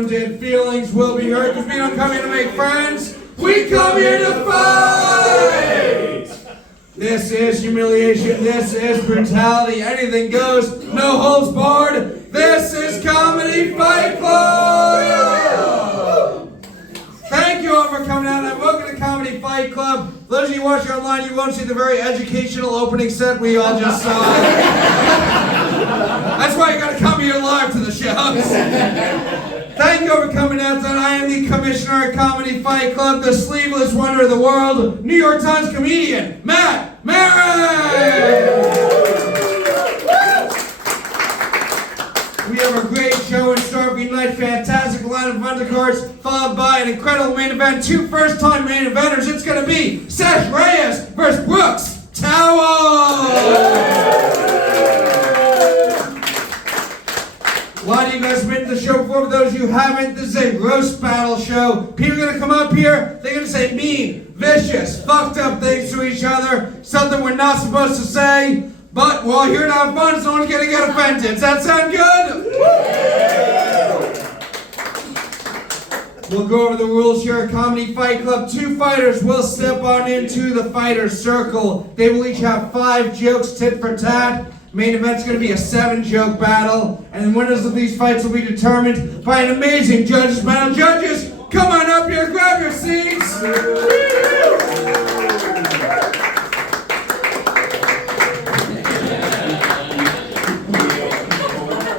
wounded feelings will be hurt because we don't come here to make friends. We come here to fight! This is humiliation. This is brutality. Anything goes. No holds barred. This is Comedy Fight Club! Thank you all for coming out and welcome to Comedy Fight Club. For those of you watching online, you won't see the very educational opening set we all just saw. That's why you gotta come here live to the shows. Thank you for coming out tonight. I am the commissioner of Comedy Fight Club, the sleeveless wonder of the world, New York Times comedian, Maran! We have a great show in store for you tonight. Fantastic line of undercards, followed by an incredible main event. Two first-time main eventers. It's going to be Sesh Reyes versus Brooks Tawil. A lot of you guys have been to the show before. For those of you who haven't, this is a roast battle show. People are going to come up here. They're going to say mean, vicious, fucked up things to each other. Something we're not supposed to say. But we're all here to have fun, so no one's going to get offended. Does that sound good? We'll go over the rules here at Comedy Fight Club. Two fighters will step on into the fighter's circle. They will each have 5 jokes tit for tat. Main event's going to be a 7-joke battle. And the winners of these fights will be determined by an amazing judges panel. Judges, come on up here, grab your seats.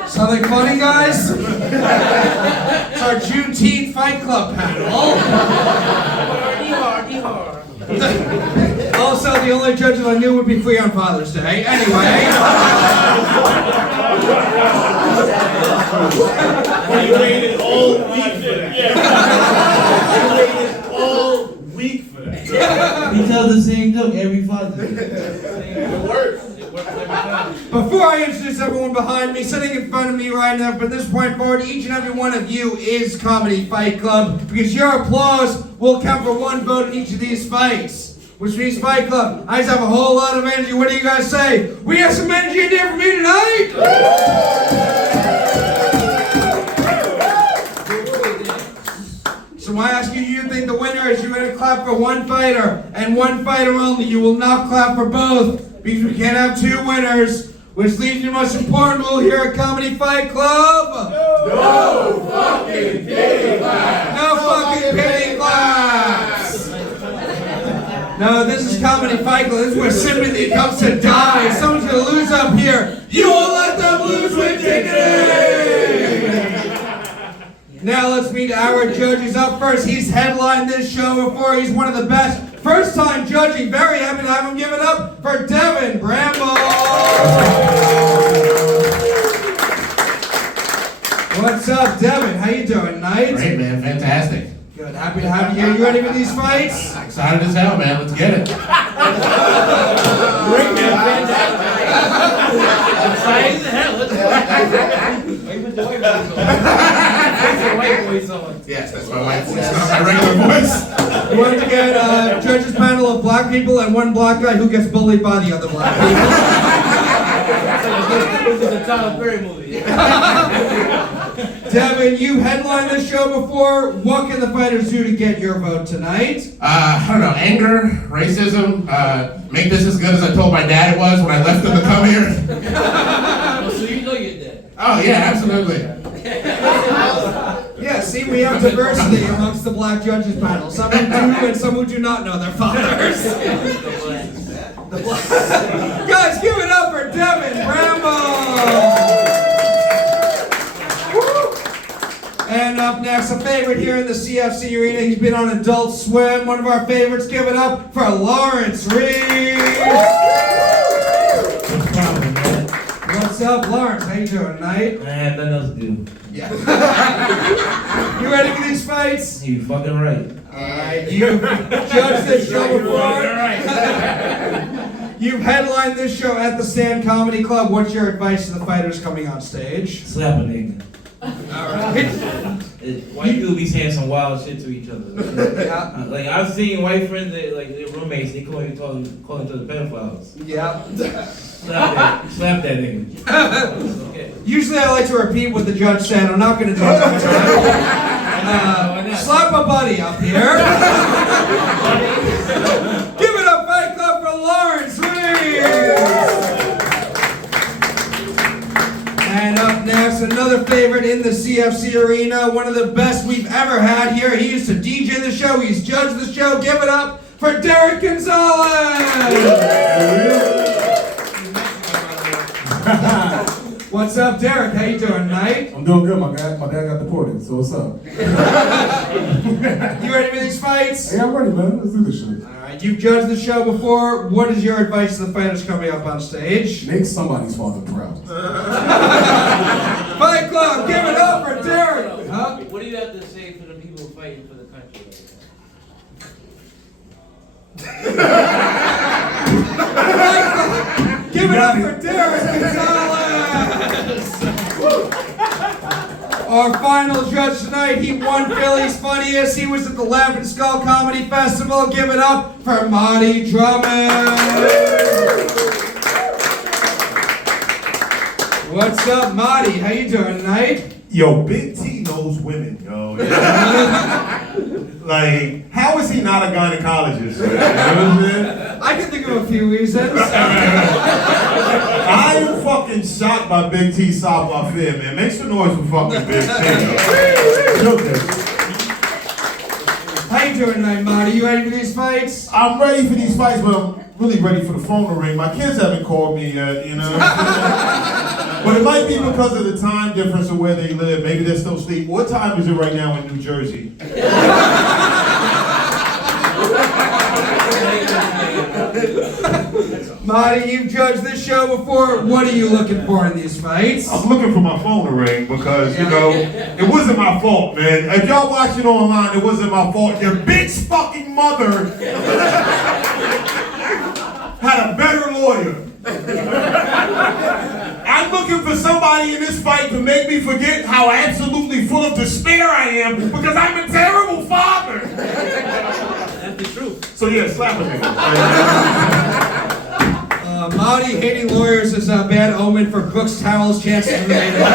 Something funny, guys? It's our Juneteenth Fight Club panel. Also, the only judges I knew would be free on Father's Day. Anyway. You waited all week for that. Yeah. You waited all week for that. We tell the same joke every Father's Day. It works. Before I introduce everyone behind me, sitting in front of me right now, from this point forward, each and every one of you is Comedy Fight Club, because your applause will count for 1 vote in each of these fights. Which means Fight Club, I just have a whole lot of energy. What do you guys say? We have some energy in there for me tonight? So I ask you, you think the winner is you're going to clap for one fighter, and one fighter only. You will not clap for both. Because we can't have 2 winners, which leaves the most important rule here at Comedy Fight Club. No fucking pity claps. No fucking pity claps. No, this is Comedy Fight Club. This is where sympathy comes to die. If someone's going to lose up here, you won't let them lose with dignity. Now let's meet our judges. Up first, he's headlined this show before. He's one of the best. First time judging, very happy to have him. Give it up for Devin, Bramble. What's up, Devin? How you doing tonight? Great, man. Fantastic. Good. Happy to have you here. You ready for these fights? Excited as hell, man. Let's get it. Great, man. Fantastic. Excited as hell. Let's go. Yes, that's my white voice, not my regular voice. Once again, judges panel of black people and one black guy who gets bullied by the other black people. This is a Tyler Perry movie. Devin, you headlined this show before. What can the fighters do to get your vote tonight? I don't know, anger, racism, make this as good as I told my dad it was when I left him to come here. So you know you're dead. Oh, yeah, absolutely. Yeah, see, we have diversity amongst the black judges panel. Some who do and some who do not know their fathers. Guys, give it up for Devin Bramble! And up next, a favorite here in the CFC arena. He's been on Adult Swim, one of our favorites. Give it up for Lawrence Reese! What's up, Lawrence? How you doing tonight? Man, nothing else to do. Yeah. You ready for these fights? You fucking right. Alright, you've judged this show before. You've headlined this show at the Stand Comedy Club. What's your advice to the fighters coming on stage? Slap a nigga. Alright. White people be saying some wild shit to each other. Yeah. Like I've seen white friends that like their roommates, they call each other pedophiles. Yeah. Slap that nigga. Okay. Usually I like to repeat what the judge said. I'm not going to do it this time. Slap a buddy up here. Give it up, Fight Club, for Lawrence Reese. And up next, another favorite in the CFC arena, one of the best we've ever had here. He used to DJ the show. He's judged the show. Give it up for Derick Gonzalez. What's up, Derick? How you doing tonight? I'm doing good, my guy. My dad got deported, so what's up? You ready for these fights? Hey, I'm ready, man. Let's do this shit. All right, you've judged the show before. What is your advice to the fighters coming up on stage? Make somebody's father proud. Fight Club, give it up for Derick. Huh? What do you have to say for the people fighting for the country right now? Give it up for Derick Gonzalez. Our final judge tonight, he won Philly's Funniest. He was at the Laughing Skull Comedy Festival. Give it up for Mahdiy Drummond. What's up, Mahdiy? How you doing tonight? Yo, Big T knows women, yo. Like, how is he not a gynecologist? You know what I'm saying? I can think of a few reasons. I am fucking shocked by Big T savoir-faire, man. Make some noise for fucking Big T. How you doing tonight, Mahdiy? You ready for these fights? I'm ready for these fights, but I'm really ready for the phone to ring. My kids haven't called me yet, you know? But it might be because of the time difference of where they live. Maybe they're still asleep. What time is it right now in New Jersey? Mahdiy, you've judged this show before. What are you looking for in these fights? I'm looking for my phone to ring because, you know, it wasn't my fault, man. If y'all watching online, it wasn't my fault. Your bitch fucking mother had a better lawyer. I'm looking for somebody in this fight to make me forget how absolutely full of despair I am because I'm a terrible father. That's the truth. So yeah, slap a nigga. Mahdiy hating lawyers is a bad omen for Brooks Towell's chances in the main event.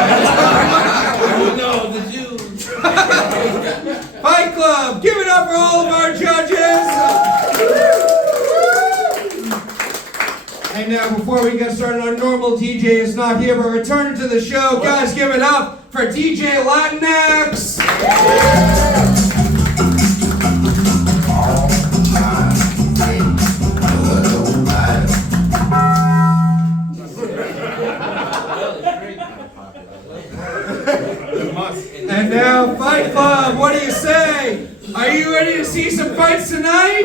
No, the Jews. Fight Club, give it up for all of our judges. And now, before we get started, our normal DJ is not here, but returning to the show, guys, give it up for DJ Latinx. And now, Fight Club, what do you say? Are you ready to see some fights tonight?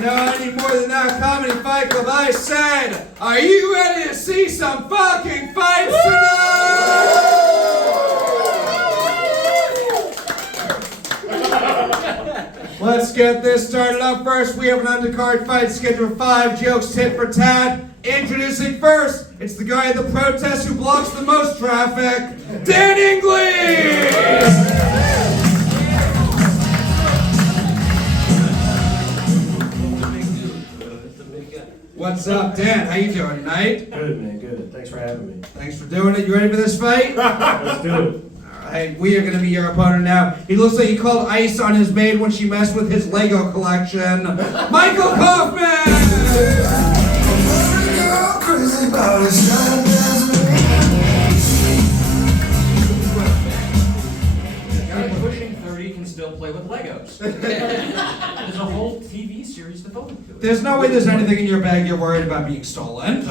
No, I need more than that. Comedy Fight Club, I said, are you ready to see some fucking fights tonight? Let's get this started up first. We have an undercard fight scheduled for 5 jokes, tit for tat. Introducing first, it's the guy at the protest who blocks the most traffic, Dan Inglese! What's up, Dan? How you doing tonight? Good, man, good. Thanks for having me. Thanks for doing it. You ready for this fight? Let's do it. Alright, we are going to be your opponent now. He looks like he called ice on his maid when she messed with his Lego collection. Michael Kaufman! Pushing 30 can still play with Legos. There's a whole TV series devoted to it. There's no way there's anything in your bag you're worried about being stolen. It's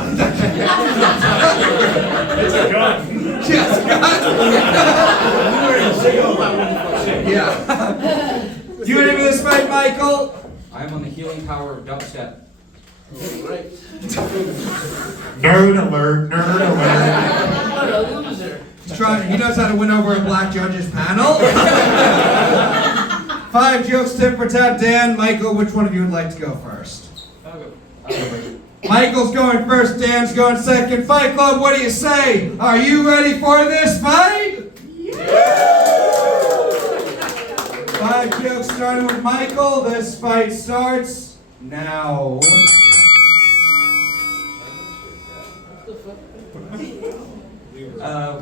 a gun. Yes, yeah. You ready for this fight, Michael? I am on the healing power of dubstep. Nerd alert, nerd alert. What a loser. He knows how to win over a black judge's panel. 5 jokes, tip for tat. Dan, Michael, which one of you would like to go first? I'll go. Michael's going first, Dan's going second. Fight Club, what do you say? Are you ready for this fight? Yeah! 5 jokes starting with Michael. This fight starts now.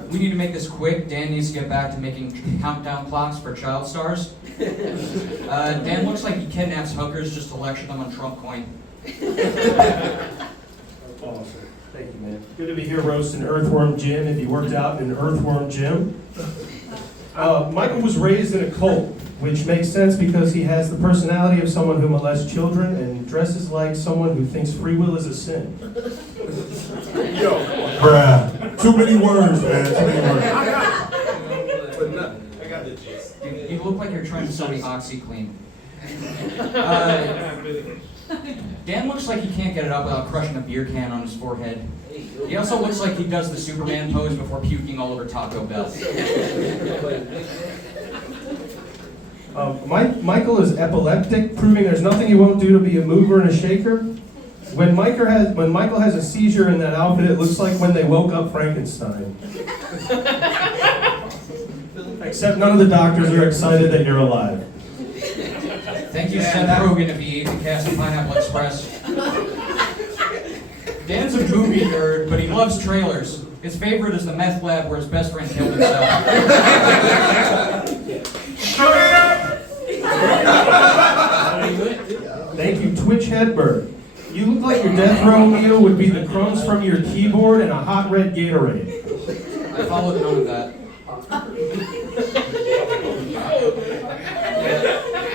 We need to make this quick. Dan needs to get back to making countdown clocks for child stars. Dan looks like he kidnaps hookers just to lecture them on Trump coin. Oh, thank you, man. Good to be here roasting Earthworm Jim if you worked out in Earthworm Jim. Michael was raised in a cult, which makes sense because he has the personality of someone who molests children and dresses like someone who thinks free will is a sin. Bruh. Too many words, man. Too many words. You look like you're trying to sell me OxyClean. Dan looks like he can't get it up without crushing a beer can on his forehead. He also looks like he does the Superman pose before puking all over Taco Bell. Michael is epileptic, proving there's nothing he won't do to be a mover and a shaker. When Michael has a seizure in that outfit, it looks like when they woke up Frankenstein. Except none of the doctors are excited that you're alive. Thank you, Seth Rogen, if he ate the cast of Pineapple Express. Dan's a movie nerd, but he loves trailers. His favorite is the meth lab where his best friend killed himself. Thank you, Twitch Hedberg. You look like your death row meal would be the crumbs from your keyboard and a hot red Gatorade. I followed none of that.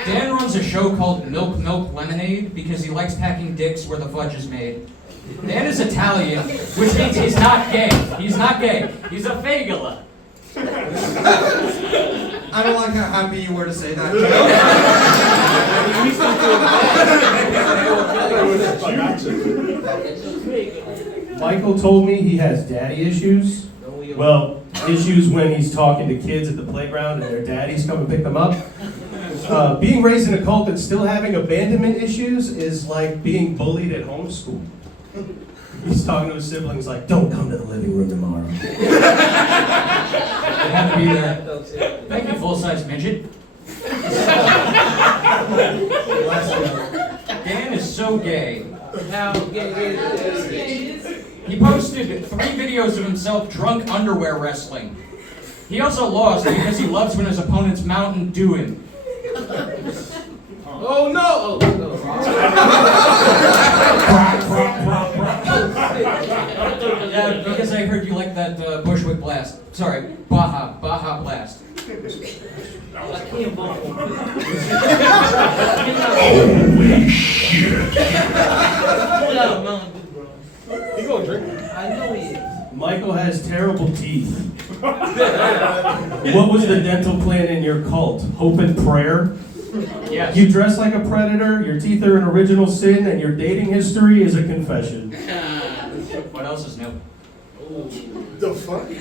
Dan runs a show called Milk Lemonade because he likes packing dicks where the fudge is made. Dan is Italian, which means he's not gay. He's not gay. He's a fagula. I don't like how happy you were to say that. Michael told me he has daddy issues. Well, issues when he's talking to kids at the playground and their daddies come and pick them up. Being raised in a cult and still having abandonment issues is like being bullied at homeschool. He's talking to his siblings like, don't come to the living room tomorrow. I had to be there. Thank you, full-size midget. Dan is so gay. How gay is He posted 3 videos of himself drunk underwear wrestling. He also lost because he loves when his opponents Mountain Dew him. Oh no! Yeah, because I heard you like that Bushwick Blast. Sorry, Baja Blast. I can't vote for him. Holy shit. Pull out a Mountain Dew, bro. You gonna drink? I know he is. Michael has terrible teeth. What was the dental plan in your cult? Hope and prayer? Yes. You dress like a predator, your teeth are an original sin, and your dating history is a confession. What else is new? The fuck? 8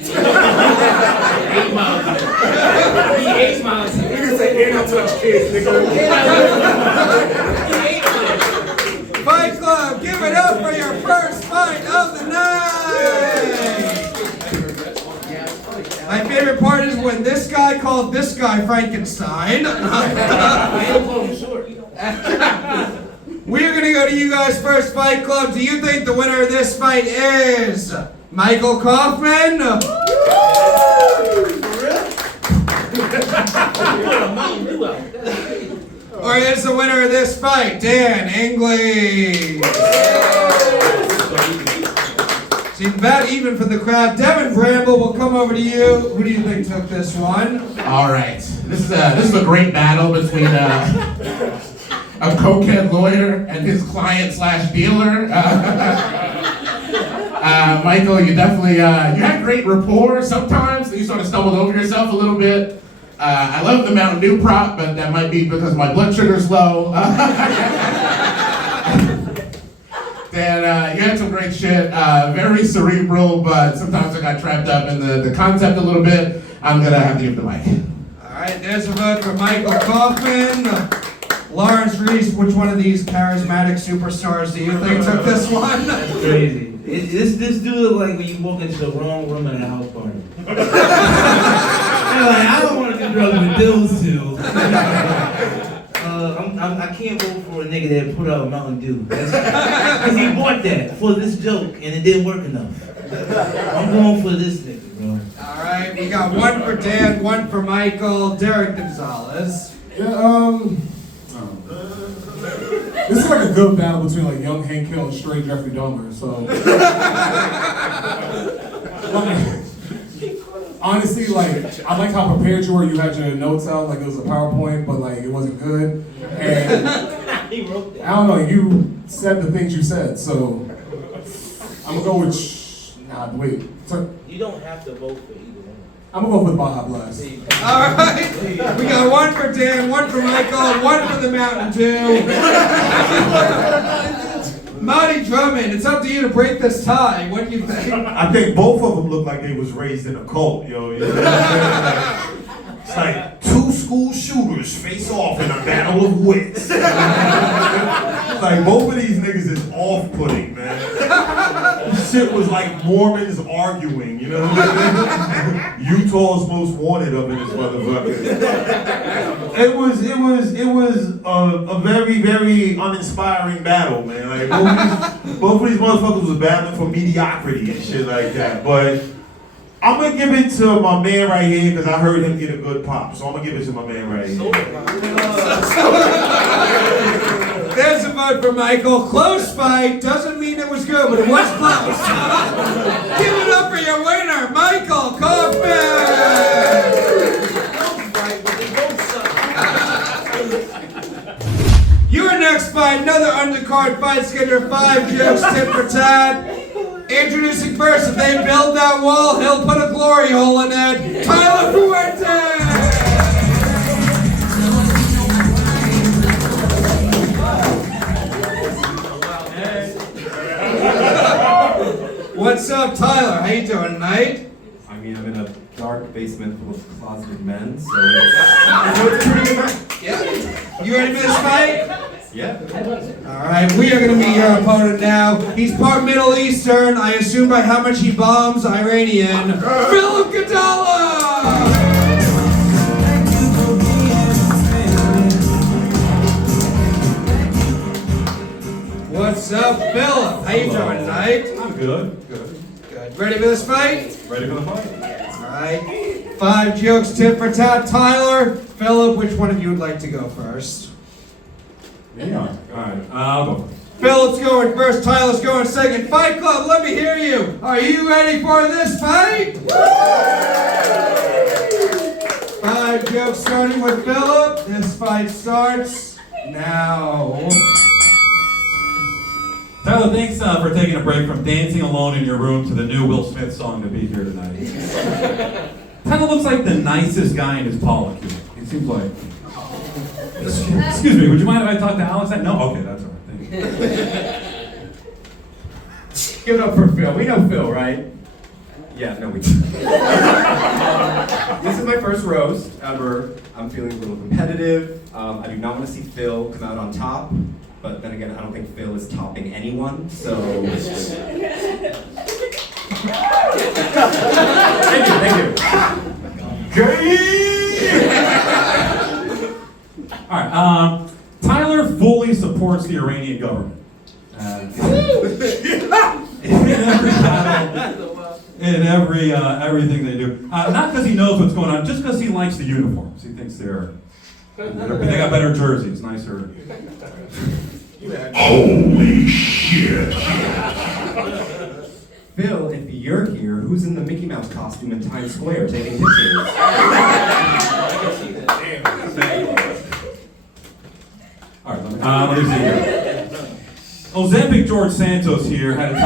miles. He 8 miles. You can say, ain't no touch kids, nigga. Fight Club, give it up for your first fight of the night! My favorite part is when this guy called this guy Frankenstein. We're going to go to you guys' first Fight Club. Do you think the winner of this fight is Michael Kaufman? Or is the winner of this fight Dan Inglese? Seems about even for the crowd. Devin Bramble will come over to you. Who do you think took this one? All right, this is a great battle between a cokehead lawyer and his client/dealer. Michael, you definitely you had great rapport. Sometimes you sort of stumbled over yourself a little bit. I love the Mountain Dew prop, but that might be because my blood sugar's low. Dan, you had some great shit. Very cerebral, but sometimes I got trapped up in the concept a little bit. I'm gonna have to give the mic. All right, there's a vote for Michael Kaufman. Lawrence Reese, which one of these charismatic superstars do you think took this one? That's crazy. This dude look like when you walk into the wrong room at a house party. You're like, I don't want to do drugs with those two. I can't vote for a nigga that put out Mountain Dew. Because he bought that for this joke and it didn't work enough. I'm going for this nigga, bro. right, we got one for Dan, one for Michael, Derick Gonzalez. Yeah, this is like a good battle between like young Hank Hill and straight Jeffrey Dahmer, so. Honestly, like, I like how prepared you were. You had your notes out like it was a PowerPoint, but like it wasn't good. And I don't know, you said the things you said, so I'm gonna go with, wait. You don't have to vote for either one. I'm gonna go with Baja Blast. Alright, we got one for Dan, one for Michael, one for the Mountain Dew. Mahdiy Drummond, it's up to you to break this tie. What do you think? I think both of them look like they was raised in a cult, yo. You know what I'm saying? It's like two school shooters face off in a battle of wits. Like both of these niggas is off-putting, man. This shit was like Mormons arguing, you know? Utah's most wanted up in this motherfucker. It was a very, very uninspiring battle, man. Like both of these motherfuckers was battling for mediocrity and shit like that. But I'm gonna give it to my man right here because I heard him get a good pop. So I'm gonna give it to my man right here. There's a vote for Michael. Close fight doesn't mean it was good, but it was close. Give it up for your winner, Michael Kaufman. Your next fight, another undercard fight, scheduled 5 jokes, tit for tat. Introducing first, if they build that wall, he'll put a glory hole in it. Tyler Fuentes! What's up, Tyler? How you doing tonight? I mean, I'm in a dark basement full of closeted men, so Yeah. You ready for this fight? yeah. Alright, we are going to meet your opponent now. He's part Middle Eastern, I assume by how much he bombs, Iranian. Philip Gadala! What's up, Philip? How you doing tonight? I'm good. Good. Good. Ready for this fight? Ready for the fight? Alright. 5 jokes, tit for tat. Tyler, Philip, which one of you would like to go first? Me on. Alright, I'll go first. Philip's going first, Tyler's going second. Fight Club, let me hear you. Are you ready for this fight? 5 jokes starting with Philip. This fight starts now. Tyler, thanks for taking a break from dancing alone in your room to the new Will Smith song to be here tonight. Kind of looks like the nicest guy in his Pollock. He seems like... Excuse me, would you mind if I talk to Alex? No? Okay, that's all right. Thank you. Give it up for Phil. We know Phil, right? Yeah, no, we do. This is my first roast ever. I'm feeling a little competitive. I do not want to see Phil come out on top. But then again, I don't think Phil is topping anyone, so... Thank you. Alright, Tyler fully supports the Iranian government. In everything they do. Not because he knows what's going on, just because he likes the uniforms. He thinks they got better jerseys, nicer. Holy shit. Phil, if you're here, who's in the Mickey Mouse costume in Times Square taking pictures? Alright, let me see here. Ozempic George Santos here had to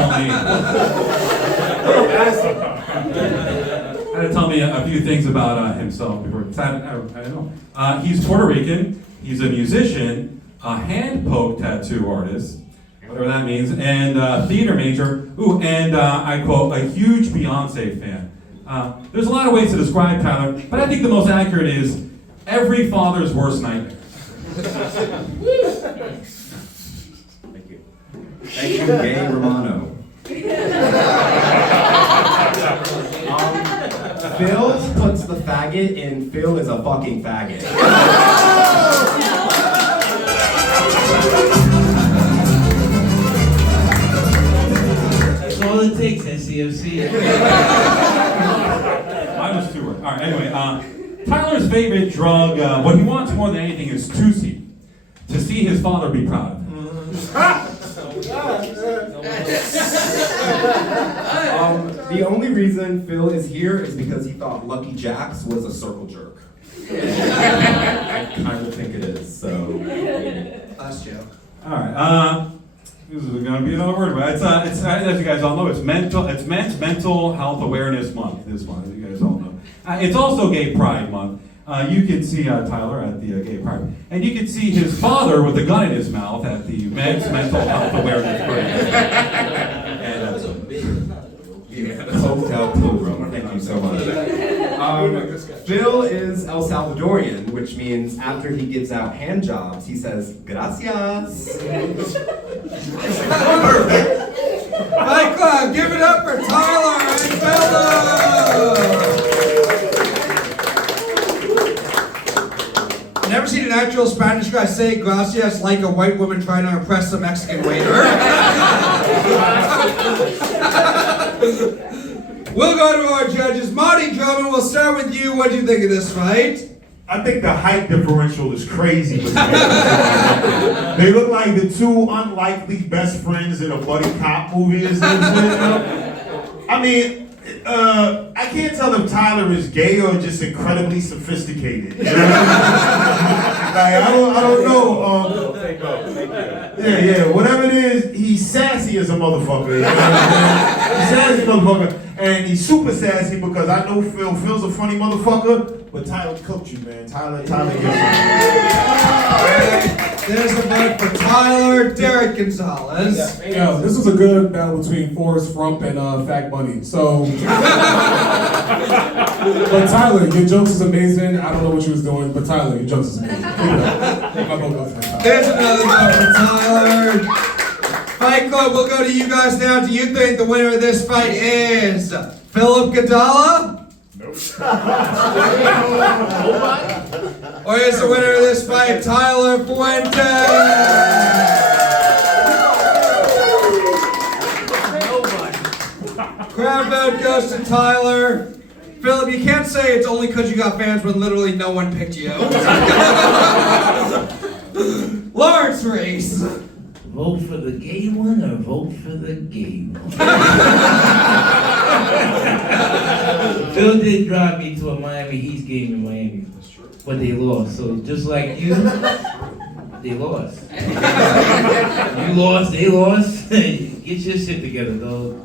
tell me a few things about himself before. I don't know. He's Puerto Rican, he's a musician, a hand poke tattoo artist, whatever that means, and theater major, and I quote, a huge Beyonce fan. There's a lot of ways to describe Tyler, but I think the most accurate is every father's worst nightmare. Thank you. Thank you, Gay Romano. Phil puts the faggot in Phil is a fucking faggot. That's all it takes at CFC. My I was too worried. All right, anyway, Tyler's favorite drug, what he wants more than anything is to see his father be proud of him. The only reason Phil is here is because he thought Lucky Jack's was a circle jerk. I kind of think it is, so. Last joke. All right, this is going to be another word, but it's as you guys all know, it's Men's Mental Health Awareness Month this month, as you guys all know. It's also Gay Pride Month. You can see Tyler at the Gay Pride, and you can see his father with a gun in his mouth at the Men's Mental Health Awareness Parade. Hotel Pilgrim, thank you so much. Phil is El Salvadorian, which means after he gives out hand jobs, he says, gracias. Fight Club, give it up for Tyler and Philip! Never seen an actual Spanish guy say gracias like a white woman trying to impress a Mexican waiter. We'll go to our judges. Mahdiy, Drummond, we'll start with you. What do you think of this fight? I think the height differential is crazy. They look like the two unlikely best friends in a buddy cop movie. I mean, I can't tell if Tyler is gay or just incredibly sophisticated. You know? Like, I don't know. Yeah, whatever it is, he's sassy as a motherfucker. You know what I'm saying? He's sassy motherfucker. And he's super sassy because I know Phil's a funny motherfucker, but Tyler cooked you, man. Tyler gets you. There's a vote for Tyler, Derick, Gonzalez. Yo, this was a good battle between Forrest Frump and Fat Bunny. So, but Tyler, your jokes is amazing. I don't know what you was doing, but Tyler, your jokes is amazing. Keep it up. My vote goes for Tyler. There's another vote for Tyler. Fight Club, we'll go to you guys now. Do you think the winner of this fight is Philip Gadala? Nope. Or is the winner of this fight Tyler Fuentes? Crowd vote goes to Tyler. Philip, you can't say it's only because you got fans when literally no one picked you. Lawrence Reese. Vote for the gay one or vote for the gay one? Phil did drive me to a Miami Heat game in Miami. That's true. But they lost. So just like you, they lost. You lost, they lost. Get your shit together, though.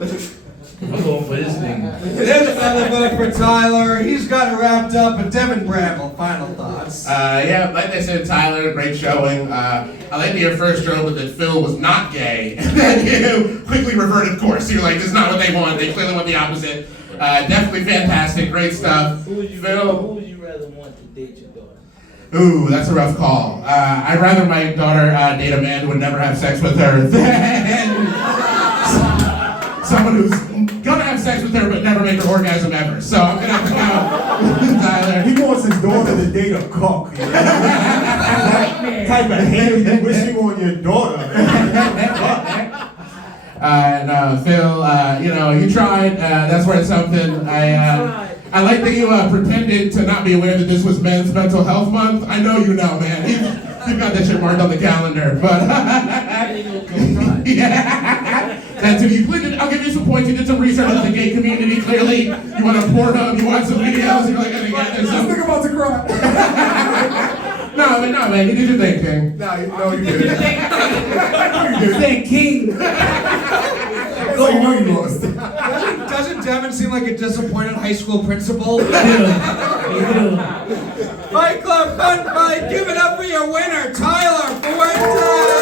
I'm going for this thing. There's another vote for Tyler. He's got it wrapped up. But Devin, Bramble, final thoughts. Yeah, like they said, Tyler, great showing. I like your first joke that Phil was not gay, and then you quickly reverted course. You're like, this is not what they want. They clearly want the opposite. Definitely fantastic, great stuff. Who would you rather want to date your daughter? Ooh, that's a rough call. I'd rather my daughter date a man who would never have sex with her than someone who's gonna have sex with her but never make her orgasm ever. So I'm gonna have to go with Tyler. He wants his daughter to date a cock. You know? That type of hair you wishing on your daughter. No, Phil, you tried. That's worth something. I like that you pretended to not be aware that this was Men's Mental Health Month. I know you know, man. You've got that shit marked on the calendar, but yeah. And to be clear, I'll give you some points. You did some research on the gay community. Clearly, you want to Pornhub, you watch some videos. You're like, there's some. I'm about to cry. No, man, you did your thing, King. No, you didn't. You think King? Go on, you lost. Doesn't Devin seem like a disappointed high school principal? Fight Club, fun fight. Give it up for your winner, Tyler Fuentes.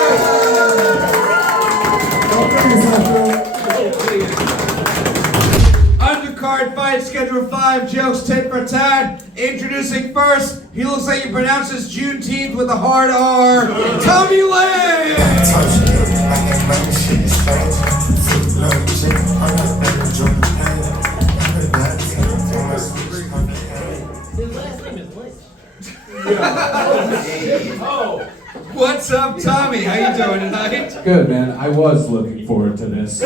Undercard fight, schedule 5, jokes tit for tat. Introducing first, he looks like he pronounces Juneteenth with a hard R, Tommy Lynch! His last name is Lynch. What's up, Tommy? How you doing tonight? Good, man. I was looking forward to this.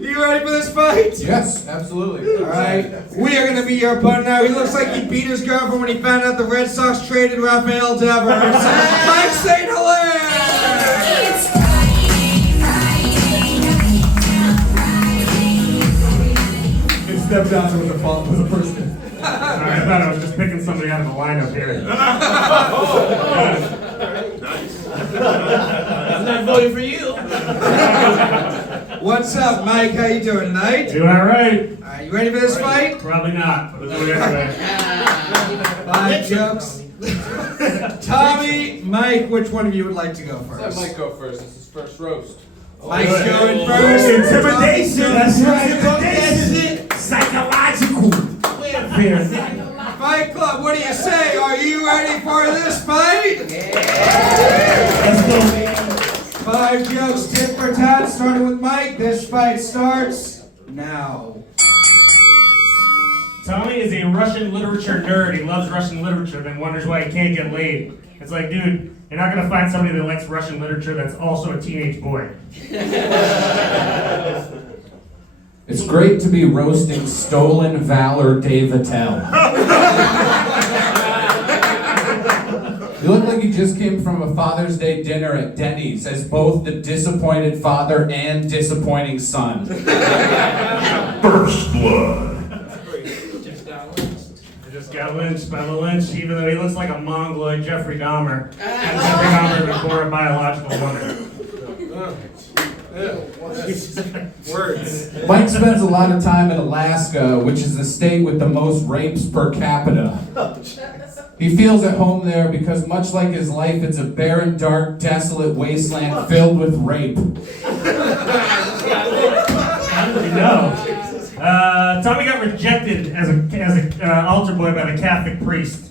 You ready for this fight? Yes, absolutely. All right. We are going to be your opponent now. He looks like he beat his girlfriend when he found out the Red Sox traded Rafael Devers. Mike St. Hilaire! Step down with the person. Alright, I thought I was just picking somebody out of the lineup here. I'm not voting for you. What's up, Mike? How you doing tonight? Doing alright? Are you ready for this fight? Probably not, but let's do it anyway. 5 jokes. Tommy, Mike, which one of you would like to go first? Let Mike go first. This is first roast. Mike's going first. Intimidation. That's right. Intimidation. Psychological. Fight Club, what do you say? Are you ready for this fight? Let's go. 5 jokes, tit for tat, starting with Mike. This fight starts now. Tommy is a Russian literature nerd. He loves Russian literature, then wonders why he can't get laid. It's like, dude, you're not gonna find somebody that likes Russian literature that's also a teenage boy. It's great to be roasting stolen valor Dave Attell. You look like you just came from a Father's Day dinner at Denny's as both the disappointed father and disappointing son. First blood. I just got lynched by the Lynch, even though he looks like a mongoloid Jeffrey Dahmer. And Jeffrey Dahmer was born a biological woman. Words. Mike spends a lot of time in Alaska, which is the state with the most rapes per capita. He feels at home there because, much like his life, it's a barren, dark, desolate wasteland filled with rape. Tommy got rejected as an altar boy by the Catholic priest.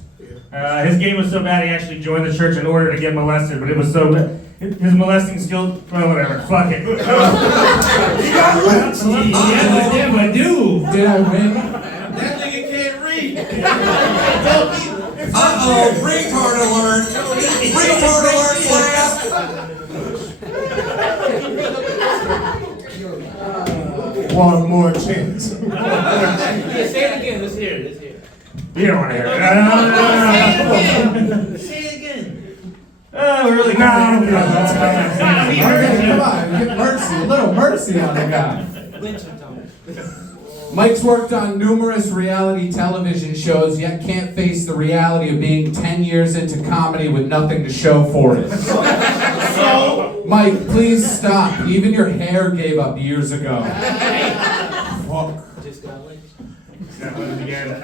His game was so bad he actually joined the church in order to get molested, but it was so bad. His molesting skills, well, whatever, fuck it. Did I win? That nigga can't read. Uh-oh, retard alert. Retard alert, class. One more chance. Yeah, say it again. Let's hear it. You don't want to hear it. Say it again. We're really Come on, get mercy, a little mercy on the guy. Mike's worked on numerous reality television shows, yet can't face the reality of being 10 years into comedy with nothing to show for it. So, Mike, please stop. Even your hair gave up years ago. Fuck. Again.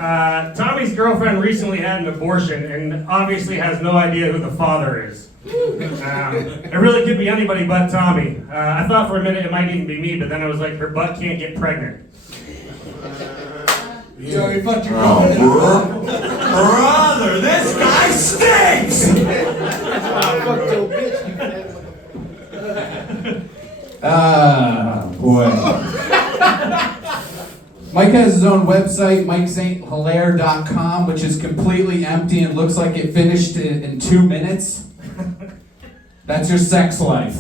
Tommy's girlfriend recently had an abortion and obviously has no idea who the father is. It really could be anybody but Tommy. I thought for a minute it might even be me, but then I was like, her butt can't get pregnant. Joey, fuck your girlfriend. Brother, this guy stinks! Boy. Mike has his own website, MikeSaintHilaire.com, which is completely empty and looks like it finished in 2 minutes. That's your sex life.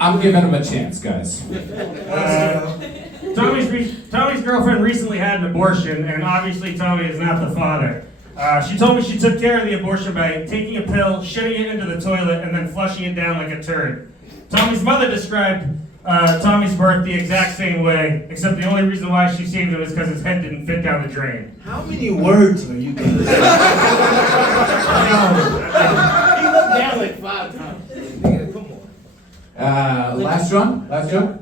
I'm giving him a chance, guys. Tommy's girlfriend recently had an abortion, and obviously Tommy is not the father. She told me she took care of the abortion by taking a pill, shitting it into the toilet, and then flushing it down like a turd. Tommy's mother described Tommy's birth the exact same way, except the only reason why she saved him is because his head didn't fit down the drain. How many words are you gonna say? He looked down like 5 times. Come on. Last joke?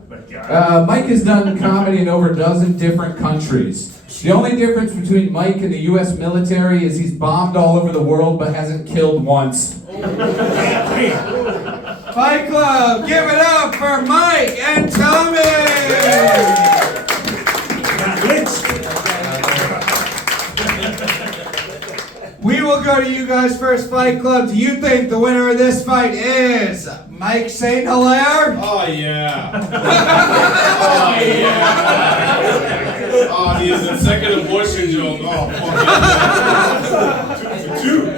Mike has done comedy in over a dozen different countries. The only difference between Mike and the U.S. military is he's bombed all over the world but hasn't killed once. Fight Club, give it up for Mike and Tommy! We will go to you guys first, Fight Club. Do you think the winner of this fight is Mike St. Hilaire. Oh, yeah. Oh, yeah. Oh, he is a second abortion joke. Oh, fuck yeah. Two.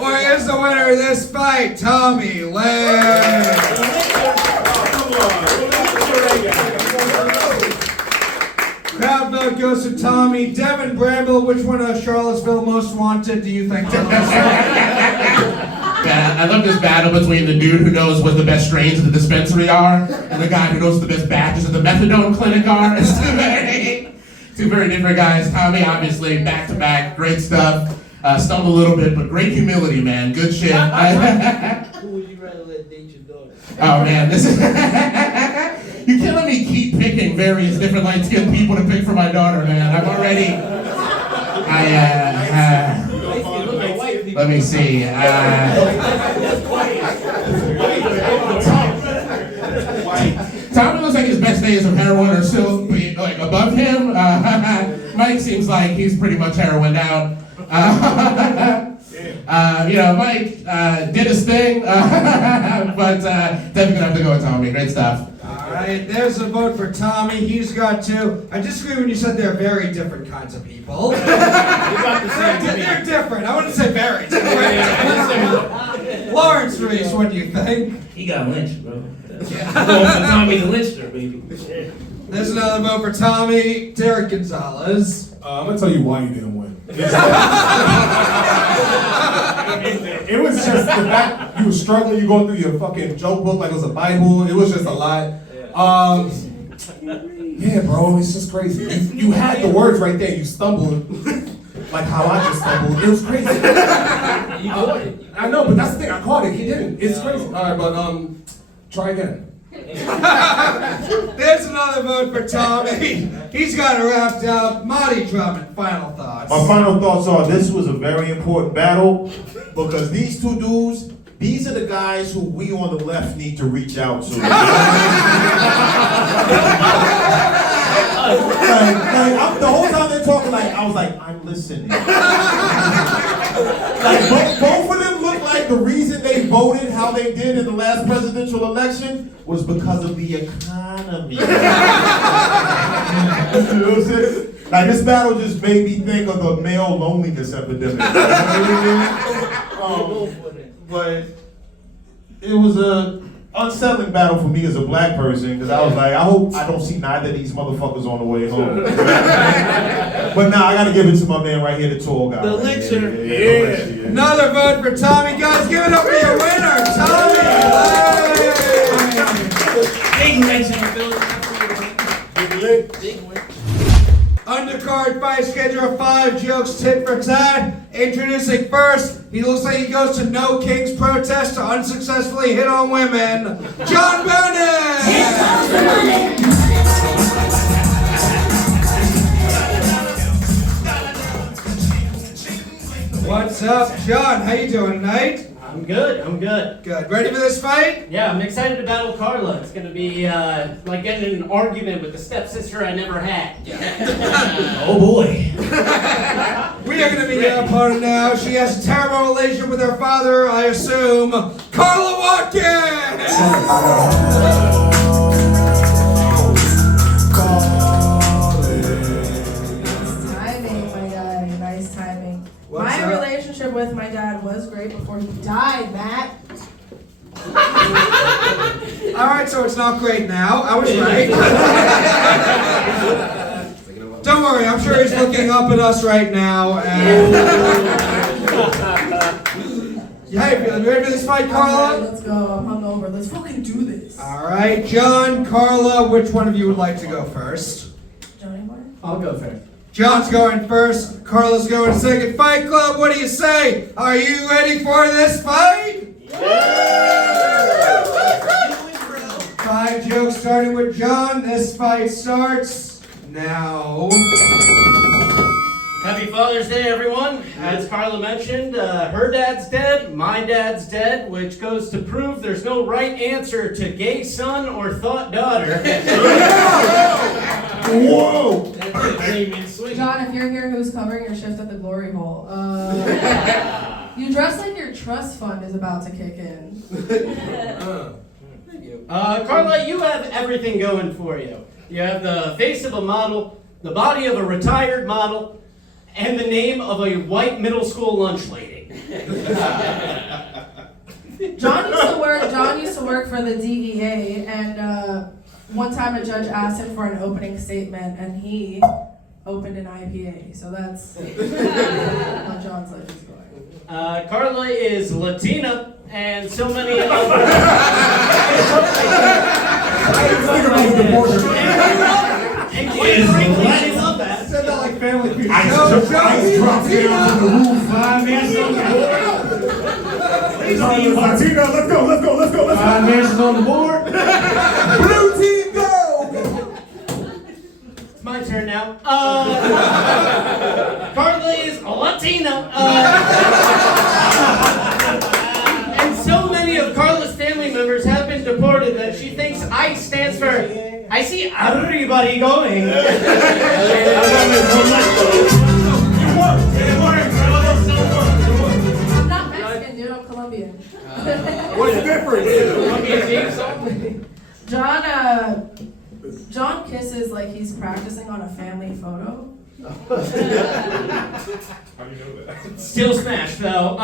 Or here's the winner of this fight, Tommy Lynch. Crowd vote goes to Tommy. Devin, Bramble, which one of Charlottesville most wanted do you think? Yeah, I love this battle between the dude who knows what the best strains of the dispensary are and the guy who knows what the best batches of the methadone clinic are. It's two very different guys. Tommy, obviously, back to back, great stuff. Stumbled a little bit, but great humility, man. Good shit. Who would you rather let date your daughter? Oh man, this is. You can't let me keep picking various different light-skinned people to pick for my daughter, man. I'm already. Let me see. Tommy looks like his best days of heroin are still like above him. Mike seems like he's pretty much heroined out. Mike did his thing, but definitely gonna have to go with Tommy. Great stuff. All right, there's a vote for Tommy. He's got two. I disagree when you said they're very different kinds of people. They're different. I wouldn't say very different. Lawrence Reese, what do you think? He got lynched, bro. I'm going for Tommy the Lyncher, baby. There's another vote for Tommy. Derick Gonzalez. I'm gonna tell you why you didn't win. It was just the fact you were struggling. You going through your fucking joke book like it was a Bible. It was just a lot. Yeah, bro, it's just crazy. You had the words right there. You stumbled like how I just stumbled. It was crazy. You caught it. I know, but that's the thing. I caught it. He didn't. It's crazy. All right, but try again. There's another vote for Tommy. He's got it wrapped up. Mahdiy, Drummond, final thoughts. My final thoughts are this was a very important battle because these two dudes, these are the guys who we on the left need to reach out to. The whole time they're talking, I was like, I'm listening. Both of them look like the reason they voted how they did in the last presidential election was because of the economy. You know what I'm saying? Like, this battle just made me think of the male loneliness epidemic. But it was a unsettling battle for me as a black person because I was like, I hope I don't see neither of these motherfuckers on the way home. But now I gotta give it to my man right here, the tall guy. The Lyncher. Yeah. Another vote for Tommy. Guys, give it up for your winner, Tommy. Big Lynch in the building. Big win. Undercard fight schedule of 5 jokes tit for tat. Introducing first, he looks like he goes to No Kings protest to unsuccessfully hit on women, John Bennett! Here comes the money. What's up, John? How you doing tonight? I'm good. Good. Ready for this fight? Yeah, I'm excited to battle Karla. It's gonna be like getting in an argument with the stepsister I never had. Oh boy. We are going to meet her opponent now. She has a terrible relationship with her father, I assume, Karla Watkins! Timing, my guy. Nice timing. What's My up? relationship with my dad was great before he died, Matt. Alright, so it's not great now. I was right. Don't worry, I'm sure he's looking up at us right now. And how you feeling? Ready for this fight, Karla? Let's go. I'm hungover. Let's fucking do this. Alright, John, Karla, which one of you would like to go first? Johnny Boy? I'll go first. John's going first, Karla's going second. Fight Club, what do you say? Are you ready for this fight? Yeah! 5 jokes starting with John. This fight starts now. Happy Father's Day, everyone. As Karla mentioned, her dad's dead, my dad's dead, which goes to prove there's no right answer to gay son or thought daughter. Whoa! John, if you're here, who's covering your shift at the glory hole? You dress like your trust fund is about to kick in. Karla, you have everything going for you. You have the face of a model, the body of a retired model, and the name of a white middle school lunch lady. John used to work for the DEA, and one time a judge asked him for an opening statement, and he opened an IPA. So that's how John's life is going. Karla is Latina, and so many of and quite frankly, they love that. Said that like family people. Ice drops down to the roof. 5 minutes on the board. Latina, let's go. 5 minutes on the board. Blue team go! It's my turn now. Karla is a Latina. And so many of Karla's family members have been deported that she thinks ICE stands for I see everybody going. I'm not Mexican, dude. I'm Colombian. What's the difference? John kisses like he's practicing on a family photo. How do you know that? Still smashed though.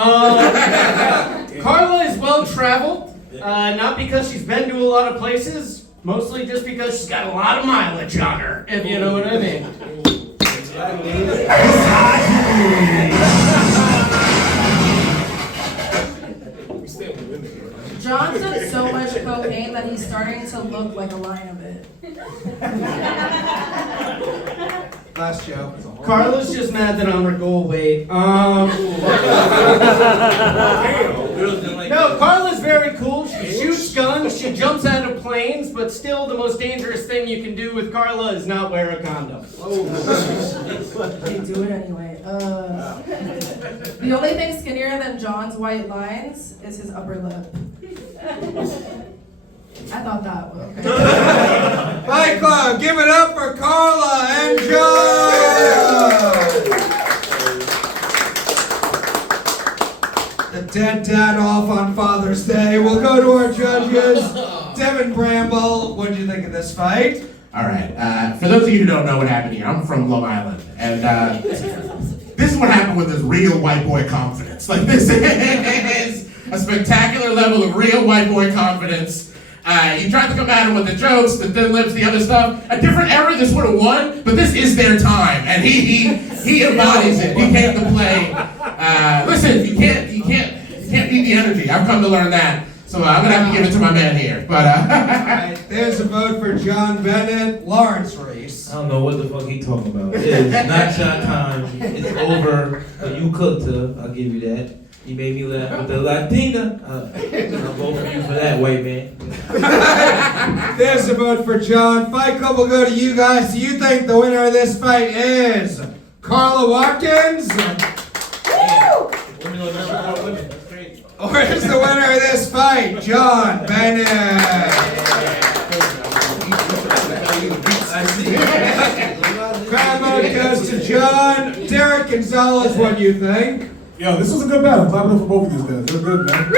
Karla is well traveled, not because she's been to a lot of places, mostly just because she's got a lot of mileage on her, if you know what I mean. John's done so much cocaine that he's starting to look like a line of it. Last show. Karla's just mad that I'm her goal weight. No, Karla's very cool. She shoots guns, she jumps out of planes, but still the most dangerous thing you can do with Karla is not wear a condom. They do it anyway. The only thing skinnier than John's white lines is his upper lip. I thought that was okay. Fight Club, give it up for Karla and John! The dead dad off on Father's Day. We'll go to our judges. Devin, Bramble, what did you think of this fight? All right. For those of you who don't know what happened here, I'm from Long Island, and this is what happened with this real white boy confidence. Like, this is a spectacular level of real white boy confidence. You tried to come at him with the jokes, the thin lips, the other stuff. A different era, this would have won, but this is their time, and he embodies it. He came to play. Listen, you can't beat the energy. I've come to learn that. So I'm gonna have to give it to my man here. But Alright, there's a vote for John Bennett, Lawrence Reese. I don't know what the fuck he talking about. It is not shot time. It's over. You cooked her. I'll give you that. You made me laugh with the Latina. I'll vote for you for that, white man. There's a vote for John. Fight Club will go to you guys. Do you think the winner of this fight is Karla Watkins? Or is the winner of this fight John Bennett? Crowd vote goes to John. Derick, Gonzalez, what do you think? Yo, this was a good battle. Clap it up for both of these guys. They're good, man.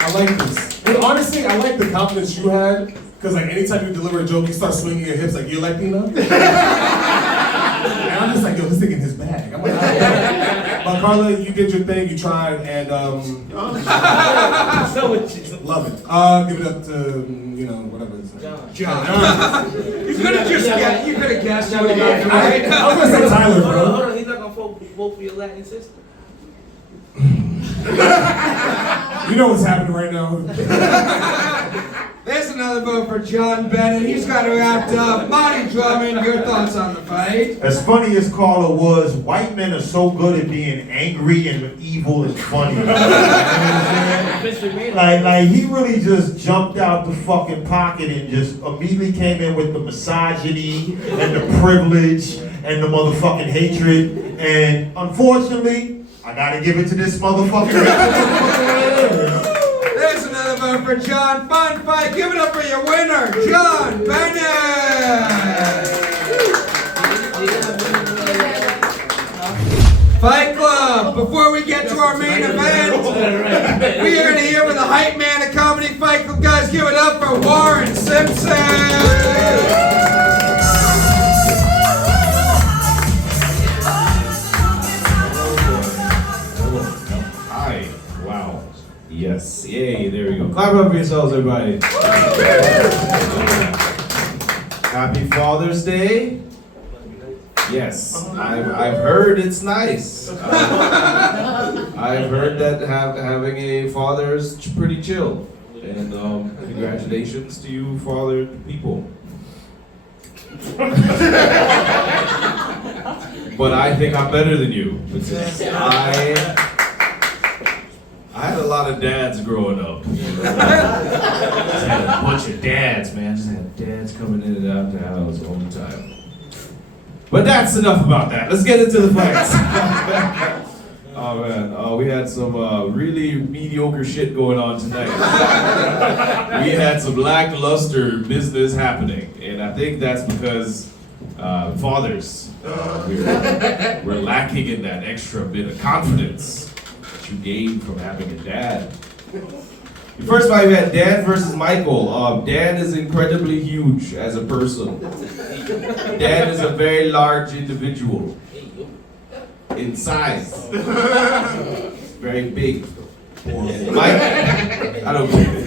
I like this. And honestly, I like the confidence you had, because like anytime you deliver a joke, you start swinging your hips like you're Latina. And I'm just like, yo, this thing in his bag. I'm like, oh. But Karla, you did your thing. You tried, and love it. Give it up to whatever. John. You could have just guessed. You could have guessed. I was gonna say Tyler, bro. Hold on, he's not gonna vote for your Latin sister. You know what's happening right now. There's another vote for John Bennett. He's got it wrapped up. Mahdiy, Drummond, your thoughts on the fight? As funny as Karla was, white men are so good at being angry and evil and funny. You know what I'm saying? Like he really just jumped out the fucking pocket and just immediately came in with the misogyny and the privilege and the motherfucking hatred. And unfortunately, I gotta give it to this motherfucker. There's another vote for John. Fun fight. Give it up for your winner, John Bennett. Fight Club. Before we get to our main event, We are going to hear from the hype man of Comedy Fight Club. Guys, give it up for Warren Simpson. Hi. Wow. Yes. Yay. There we go. Clap it up for yourselves, everybody. Happy Father's Day. Yes. I've heard it's nice. I've heard that having a father is pretty chill. And congratulations to you, father people. But I think I'm better than you. Because I had a lot of dads growing up. Just had a bunch of dads, man. Just had dads coming in and out of the house all the time. But that's enough about that. Let's get into the fights. Oh man, we had some really mediocre shit going on tonight. We had some lackluster business happening, and I think that's because fathers, we're lacking in that extra bit of confidence that you gain from having a dad. The first fight we had Dan versus Michael. Dan is incredibly huge as a person. Dan is a very large individual in size. Very big. And Mike, I don't get it.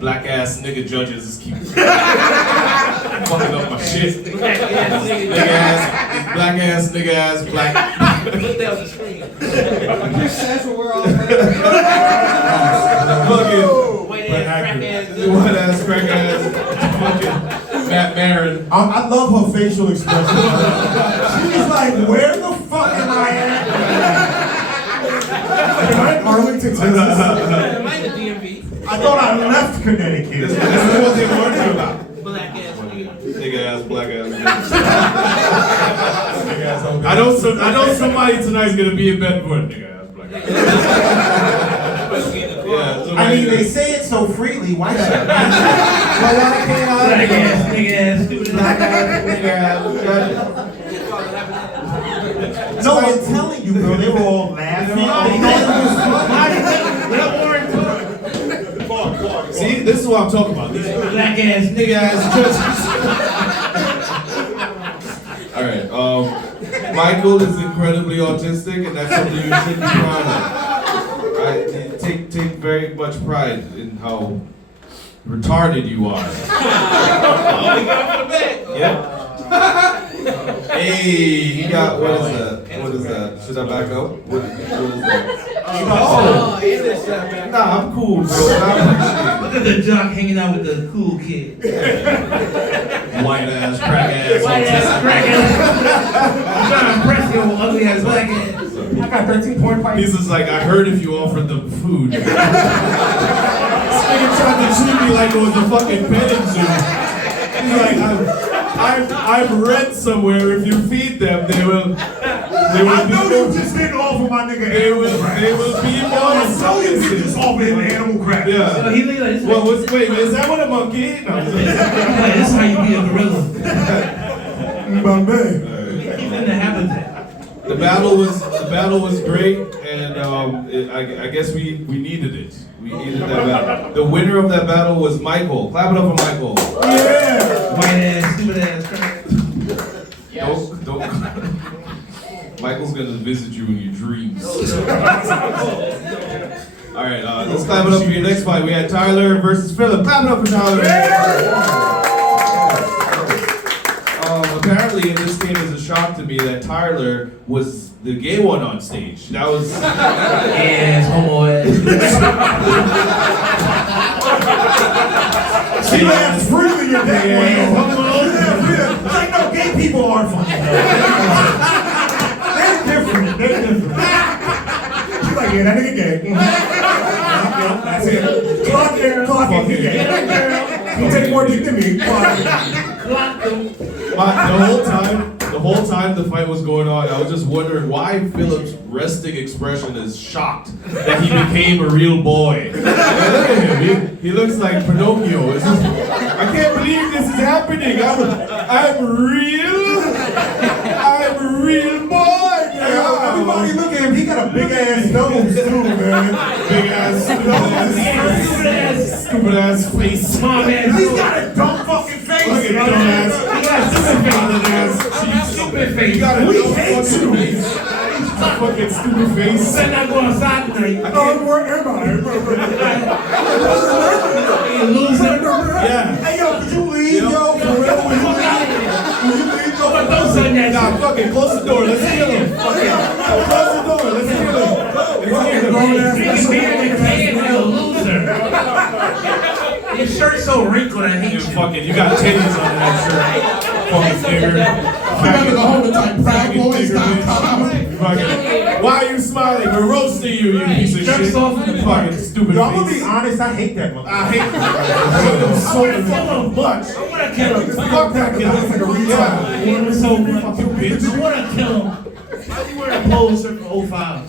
Black ass nigga judges keep fucking up my shit. Black ass nigga ass black. Put down the screen. That's what we're all White ass crack ass. Fucking Matt Maran. I love her facial expression. She's like, where the fuck am I at? Am I in Arlington, Texas? Am I in the DMV? I thought I left Connecticut. This is what they warned you about. Black ass nigga. Nigga ass, black ass. I know somebody tonight's gonna be in Bedford. Nigga ass, black ass. I mean, they say it so freely. Why not? Black ass, nigga ass, stupid black ass, nigga ass. No, I'm telling you, bro. They were all laughing. See, this is what I'm talking about. These Black ass, nigga ass judges. Alright, Michael is incredibly autistic, and that's something you should be proud of. Take very much pride in how retarded you are. Yeah. Hey, he got, what is that? What is that? Should I back up? What is that? Nah, I'm cool, bro. Look at the jock hanging out with the cool kid. White ass, crack ass. White ass, crack ass. I'm trying to impress your ugly ass black ass. I got 13.5. He's just like, I heard if you offered them food. This nigga tried to treat me like it was a fucking petting zoo. He's like, I've read somewhere if you feed them, they will. I know you just didn't offer my nigga animal crap. They will be more I know you didn't just offer him animal crap. Yeah. So he like this. Well, wait, is that what a monkey? No. This is how you be a gorilla. My man. He's in the habitat. The battle was great, and I guess we needed it. We needed that battle. The winner of that battle was Michael. Clap it up for Michael. Yeah. White ass, stupid ass, crack. Don't. Michael's gonna visit you in your dreams. All right, let's clap it up for your next fight. We had Tyler versus Philip. Clap it up for Tyler. Apparently, in this game, it's a shock to me that Tyler was the gay one on stage. That was ass, homo ass. She laughs freely in that way. Like, no, gay people are funny. They're different. She's like, yeah, that nigga gay. That's it. Clock it, he gay. You take more dick than me. The whole time the fight was going on, I was just wondering why Philip's resting expression is shocked that he became a real boy. Look at him, he looks like Pinocchio. It's just, I can't believe this is happening. I'm real boy now. Everybody look at him, he got a big ass Big ass, stupid ass face. Small man. He's got a dumb fucking face. Look at dumb ass. He got stupid face. You got a dumb fucking face. Fucking stupid face. Better not go outside tonight. No, everybody. You loser. Yeah. Hey, yo, could you leave, yo? For real? Will you leave, yo? Don't say that. Nah, fucking close the door. Let's kill him. Fucking close the door. Let's kill him. You loser. Your shirt's so wrinkled, I hate you. Fucking, you got titties on that shirt. Fucking nigger. You gotta go home and type proudboys.com. Why are you smiling? We're roasting you, you piece of shit. Fucking stupid Yo, I'm gonna face. be honest, I hate that motherfucker. I hate that. So much. I wanna kill him. Fuck that guy. Looks like a retard. He's so fucking bitch. I wanna kill him. Why you wearing a polo shirt from 05?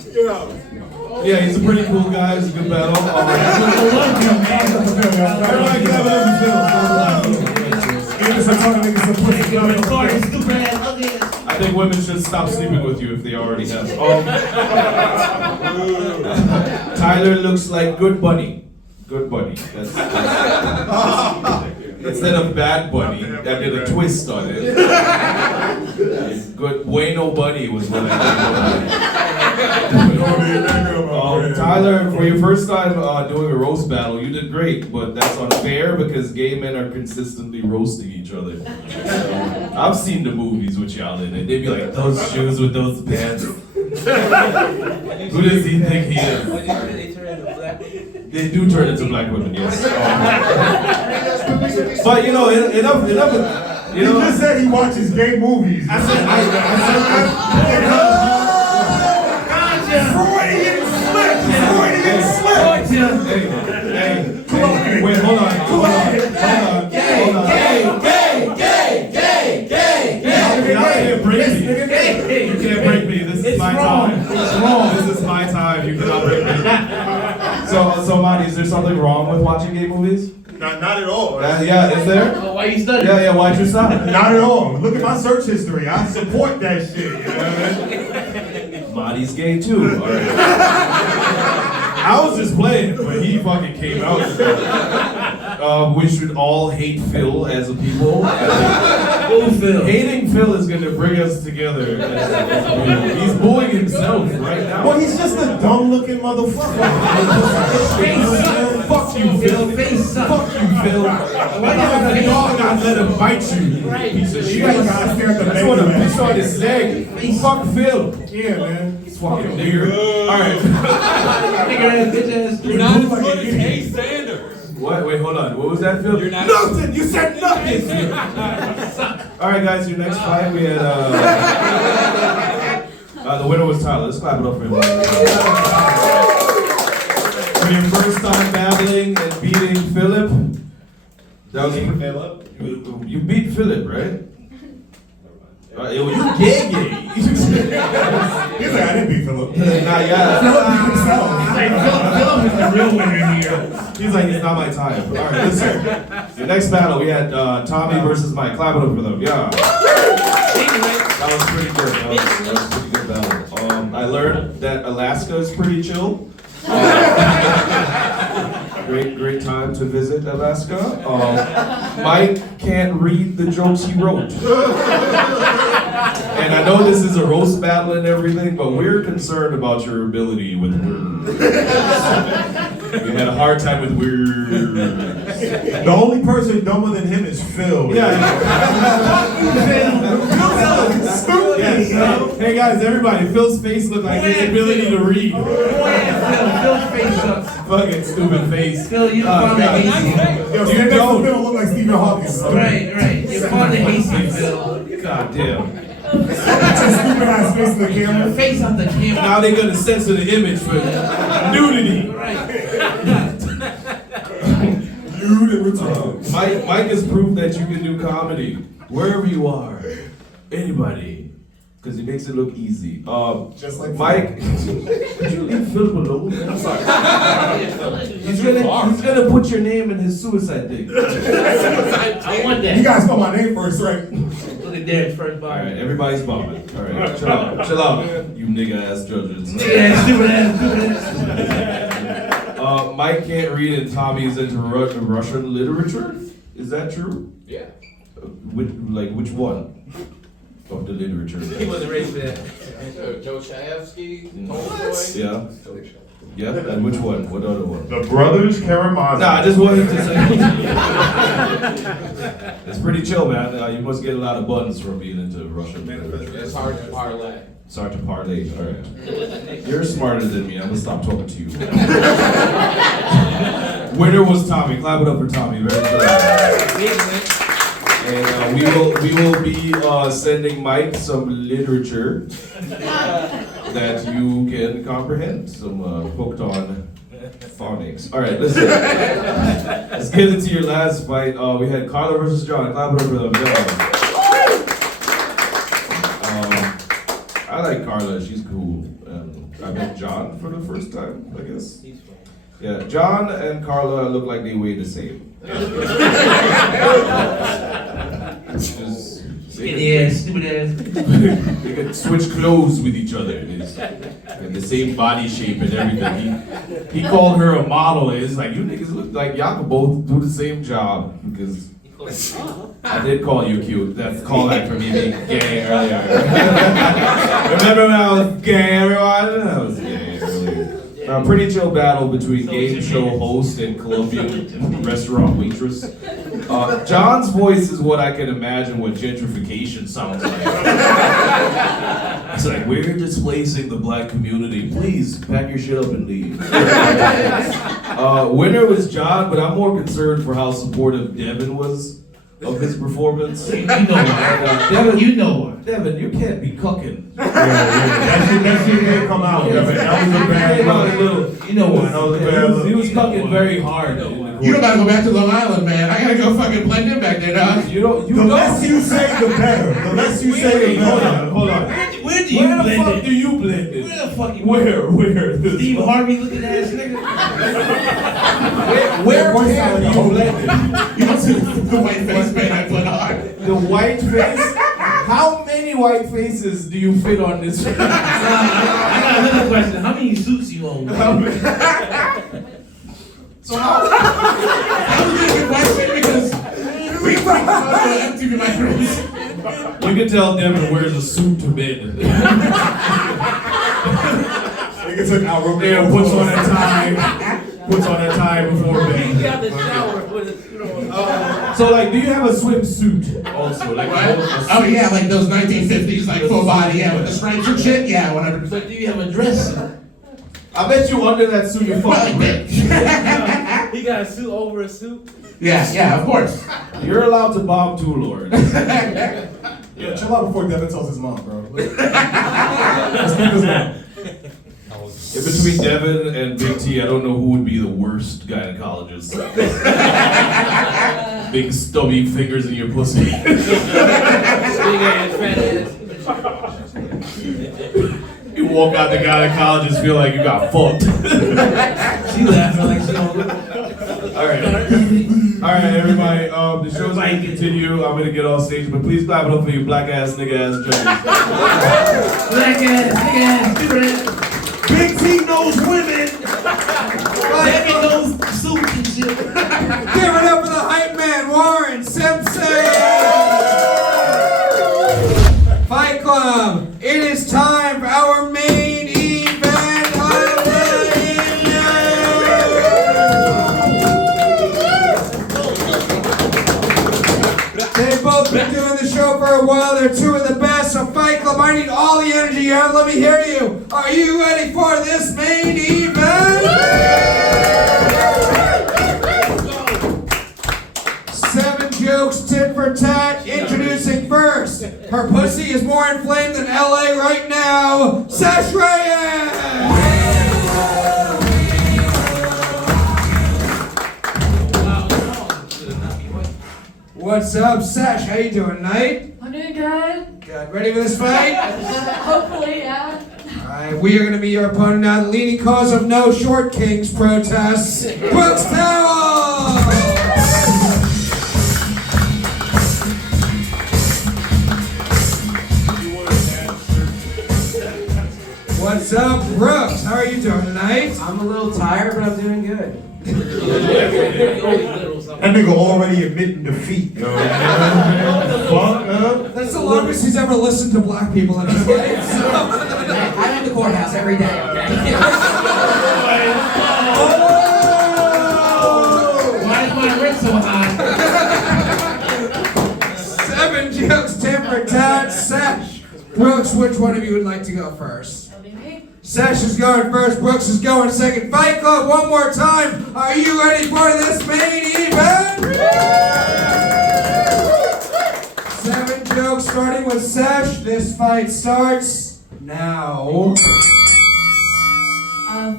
Yeah, he's a pretty cool guy. He's a good battle. I love him, man. Everybody clap it up and I think women should stop sleeping with you if they already have. Tyler looks like good bunny. Good bunny. That's instead of bad bunny, that did a twist on it. Good bueno bunny was what I did. Tyler, for your first time doing a roast battle, you did great, but that's unfair because gay men are consistently roasting each other. I've seen the movies with y'all in it. They'd be like, those shoes with those pants. Who does he think he is? They do turn into black women, yes. But you know, enough. You just said he watches gay movies. I said Freudian slip. Hey. Wait, hold on. Gay. Y'all can't break me. You can't break me. This is my time. It's wrong. This is my time. You cannot break me. So Mahdiy, is there something wrong with watching gay movies? Not at all. Yeah, is there? Why you studying? Yeah, why'd you stop? Not at all. Look at my search history. I support that shit. You know what I mean? Mahdi's gay too. All right. I was just playing, but he fucking came out. We should all hate Phil as a people. Phil. Hating Phil is gonna bring us together. He's bullying himself right now. Well, he's just a dumb-looking motherfucker. Fuck you, Phil. Fuck you, Phil. Why not let him bite you? Piece of shit. I just want to piss on his leg. Fuck Phil. Yeah, man. He's fucking nigger. All right. You're not as good as Kay Sanders. What? Wait, hold on. What was that, Phil? You're not nothing. You said nothing. All right, guys. Your next fight, we had the winner was Tyler. Let's clap it up for him. For your first time battling and beating Philip. That was Philip. You beat Philip, right? You gay. He's like, I didn't beat Philip. Nah, yeah. Philip is the real winner here. He's like, it's not my time. All right, listen. Your next battle, we had Tommy versus Mike. Clap it up for them. Yeah. That was pretty good. That was a pretty good battle. I learned that Alaska is pretty chill. Great time to visit Alaska. Mike can't read the jokes he wrote. And I know this is a roast battle and everything, but we're concerned about your ability with words. You had a hard time with words. The only person dumber than him is Phil. Yeah. Yes. Hey guys, everybody, Phil's face looked like his ability to read. Phil's face sucks. Fucking stupid face. Phil, you found the hazy. Yo, stand next to Phil look like Stephen Hawking. Right. You found the hazy, Phil. God damn. Stupid ass face in the camera. Face on the camera. Now they're gonna censor the image for nudity. Nude and retarded. Mike has proved that you can do comedy wherever you are. Anybody. Because he makes it look easy. Just like Mike, could you leave Philip alone? I'm sorry. He's gonna put your name in his suicide thing. I want that. You guys know my name first, right? Look at Derek's first bar. Alright, everybody's bombing. Alright, chill out, you nigga ass judges. Yeah, stupid ass. Mike can't read and Tommy is into Russian literature? Is that true? Yeah. Which one of the literature? He wasn't raised with that. Dostoevsky, Tolstoy. Yeah. Yeah, and which one? What other one? The Brothers Karamazov. Nah, I just wanted to say. It's pretty chill, man. You must get a lot of buns from being into Russian literature. It's hard to parlay. It's hard to parlay. All right. You're smarter than me. I'm gonna stop talking to you. Winner was Tommy. Clap it up for Tommy. Very good. And we will be sending Mike some literature that you can comprehend. Some hooked on phonics. All right, listen. Let's get into your last fight. We had Karla versus John. Clap it up for them. I like Karla. She's cool. I met John for the first time, I guess. Yeah, John and Karla look like they weigh the same. Skinny ass, stupid ass. They could switch clothes with each other. And the same body shape and everything. He called her a model. It's like, you niggas look like y'all could both do the same job. Because I did call you cute. That's a callback for me being gay earlier. Remember when I was gay, everyone? I was gay earlier. Pretty chill battle between game show host and Colombian restaurant waitress. John's voice is what I can imagine what gentrification sounds like. It's like, we're displacing the black community. Please, pack your shit up and leave. Winner was John, but I'm more concerned for how supportive Devin was of his performance. You know why. Devin, you know why. Devin, you can't be cooking. That shit didn't come out. That was a bad look. You know why. He was cooking very hard. You don't gotta go back to Long Island, man. I gotta go fucking blend in back there, dog. The less you say, the better. The less you say, the better. Hold on. Where do you blend Where the fuck it? do you blend it? Where the fuck you Where? Steve Harvey looking ass nigga? Where can you blend it? You don't see the white face paint I put on. The white face? How many white faces do you fit on this? I got another question. How many suits you own? So how? That was a good question because we MTV microphones. You can tell Devin wears a suit to bed. Nigga took out real Yeah, puts on a tie. Puts on a tie before bed. He got the shower with his suit on. So like, do you have a swimsuit also? Like, Oh yeah, like those 1950s, like full body, yeah, with the stripes and shit, yeah, whatever. But do you have a dress? I bet you under that suit you're fucking rich. He got a suit over a suit? Yeah, of course. You're allowed to bomb two lords. Yeah, chill out before Devin tells his mom, bro. Let's make this one. In between Devin and Big T, I don't know who would be the worst gynecologist. Big stubby fingers in your pussy. Big ass, fat ass. You walk out the gynecologist, feel like you got fucked. She laughing like she don't look. All right, everybody. The show's going to continue. I'm gonna get off stage, but please clap it up for you black ass nigga ass judges. Black ass, big ass, stupid ass. Big T knows women. Devin knows suits and shit. Give it up for the hype man, Warren Simpson! Fight Club, it is time for our main event of the evening! They've both been doing the show for a while. They're two of the best. So Fight Club, I need all the energy you have. Let me hear you. Are you ready for this main event? 7 jokes, tit for tat. Introducing first. Her pussy is more inflamed than LA right now. Sesh Reyes! What's up, Sesh? How you doing tonight? I'm doing good. Good. Ready for this fight? Hopefully, yeah. Alright, we are going to be your opponent now. The leading cause of no Short Kings protests, Brooks Tawil! What's up, Brooks? How are you doing tonight? I'm a little tired, but I'm doing good. That nigga already admitting defeat, yo. Fuck up. That's the longest he's ever listened to black people in his life. I'm at the courthouse every day, okay? Why is my rent so high? 7 jokes, tit for tat. Sesh, Brooks, which one of you would like to go first? Sesh is going first, Brooks is going second. Fight Club, one more time. Are you ready for this main event? 7 jokes, starting with Sesh. This fight starts now.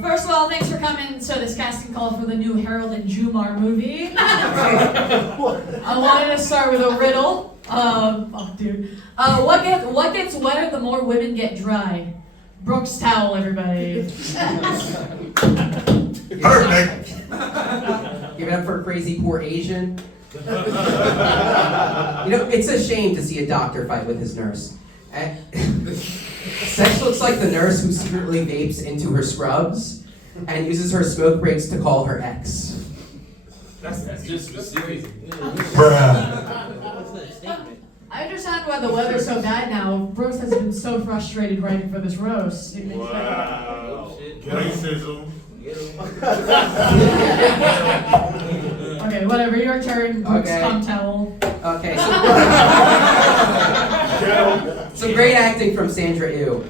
First of all, thanks for coming to this casting call for the new Harold and Jumar movie. I wanted to start with a riddle. Fuck, dude. What gets wetter the more women get dry? Brooks towel, everybody. Perfect. Give it up for a crazy poor Asian. It's a shame to see a doctor fight with his nurse. Sesh looks like the nurse who secretly vapes into her scrubs and uses her smoke breaks to call her ex. That's just specific. I understand why the weather's so bad now. Brooks has been so frustrated writing for this roast. Wow. Racism. Okay, whatever. Your turn. Brooks, come towel. Okay. Some great acting from Sandra Ew.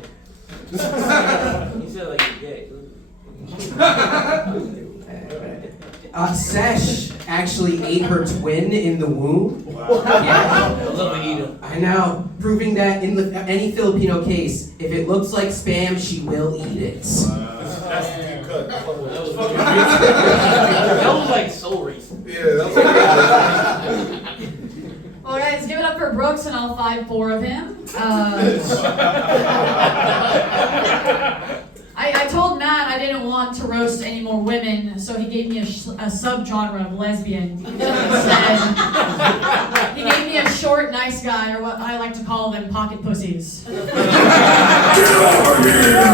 You said like you're gay. Sesh actually ate her twin in the womb. Wow. Yeah. I love to eat them. I know. Proving that in any Filipino case, if it looks like spam, she will eat it. Wow. That's deep cut. That was like celery. Yeah, that was Well, guys, give it up for Brooks and all 5'4" of him. I told Matt I didn't want to roast any more women, so he gave me a subgenre of lesbian. Instead, he gave me a short, nice guy, or what I like to call them, pocket pussies. Get over here!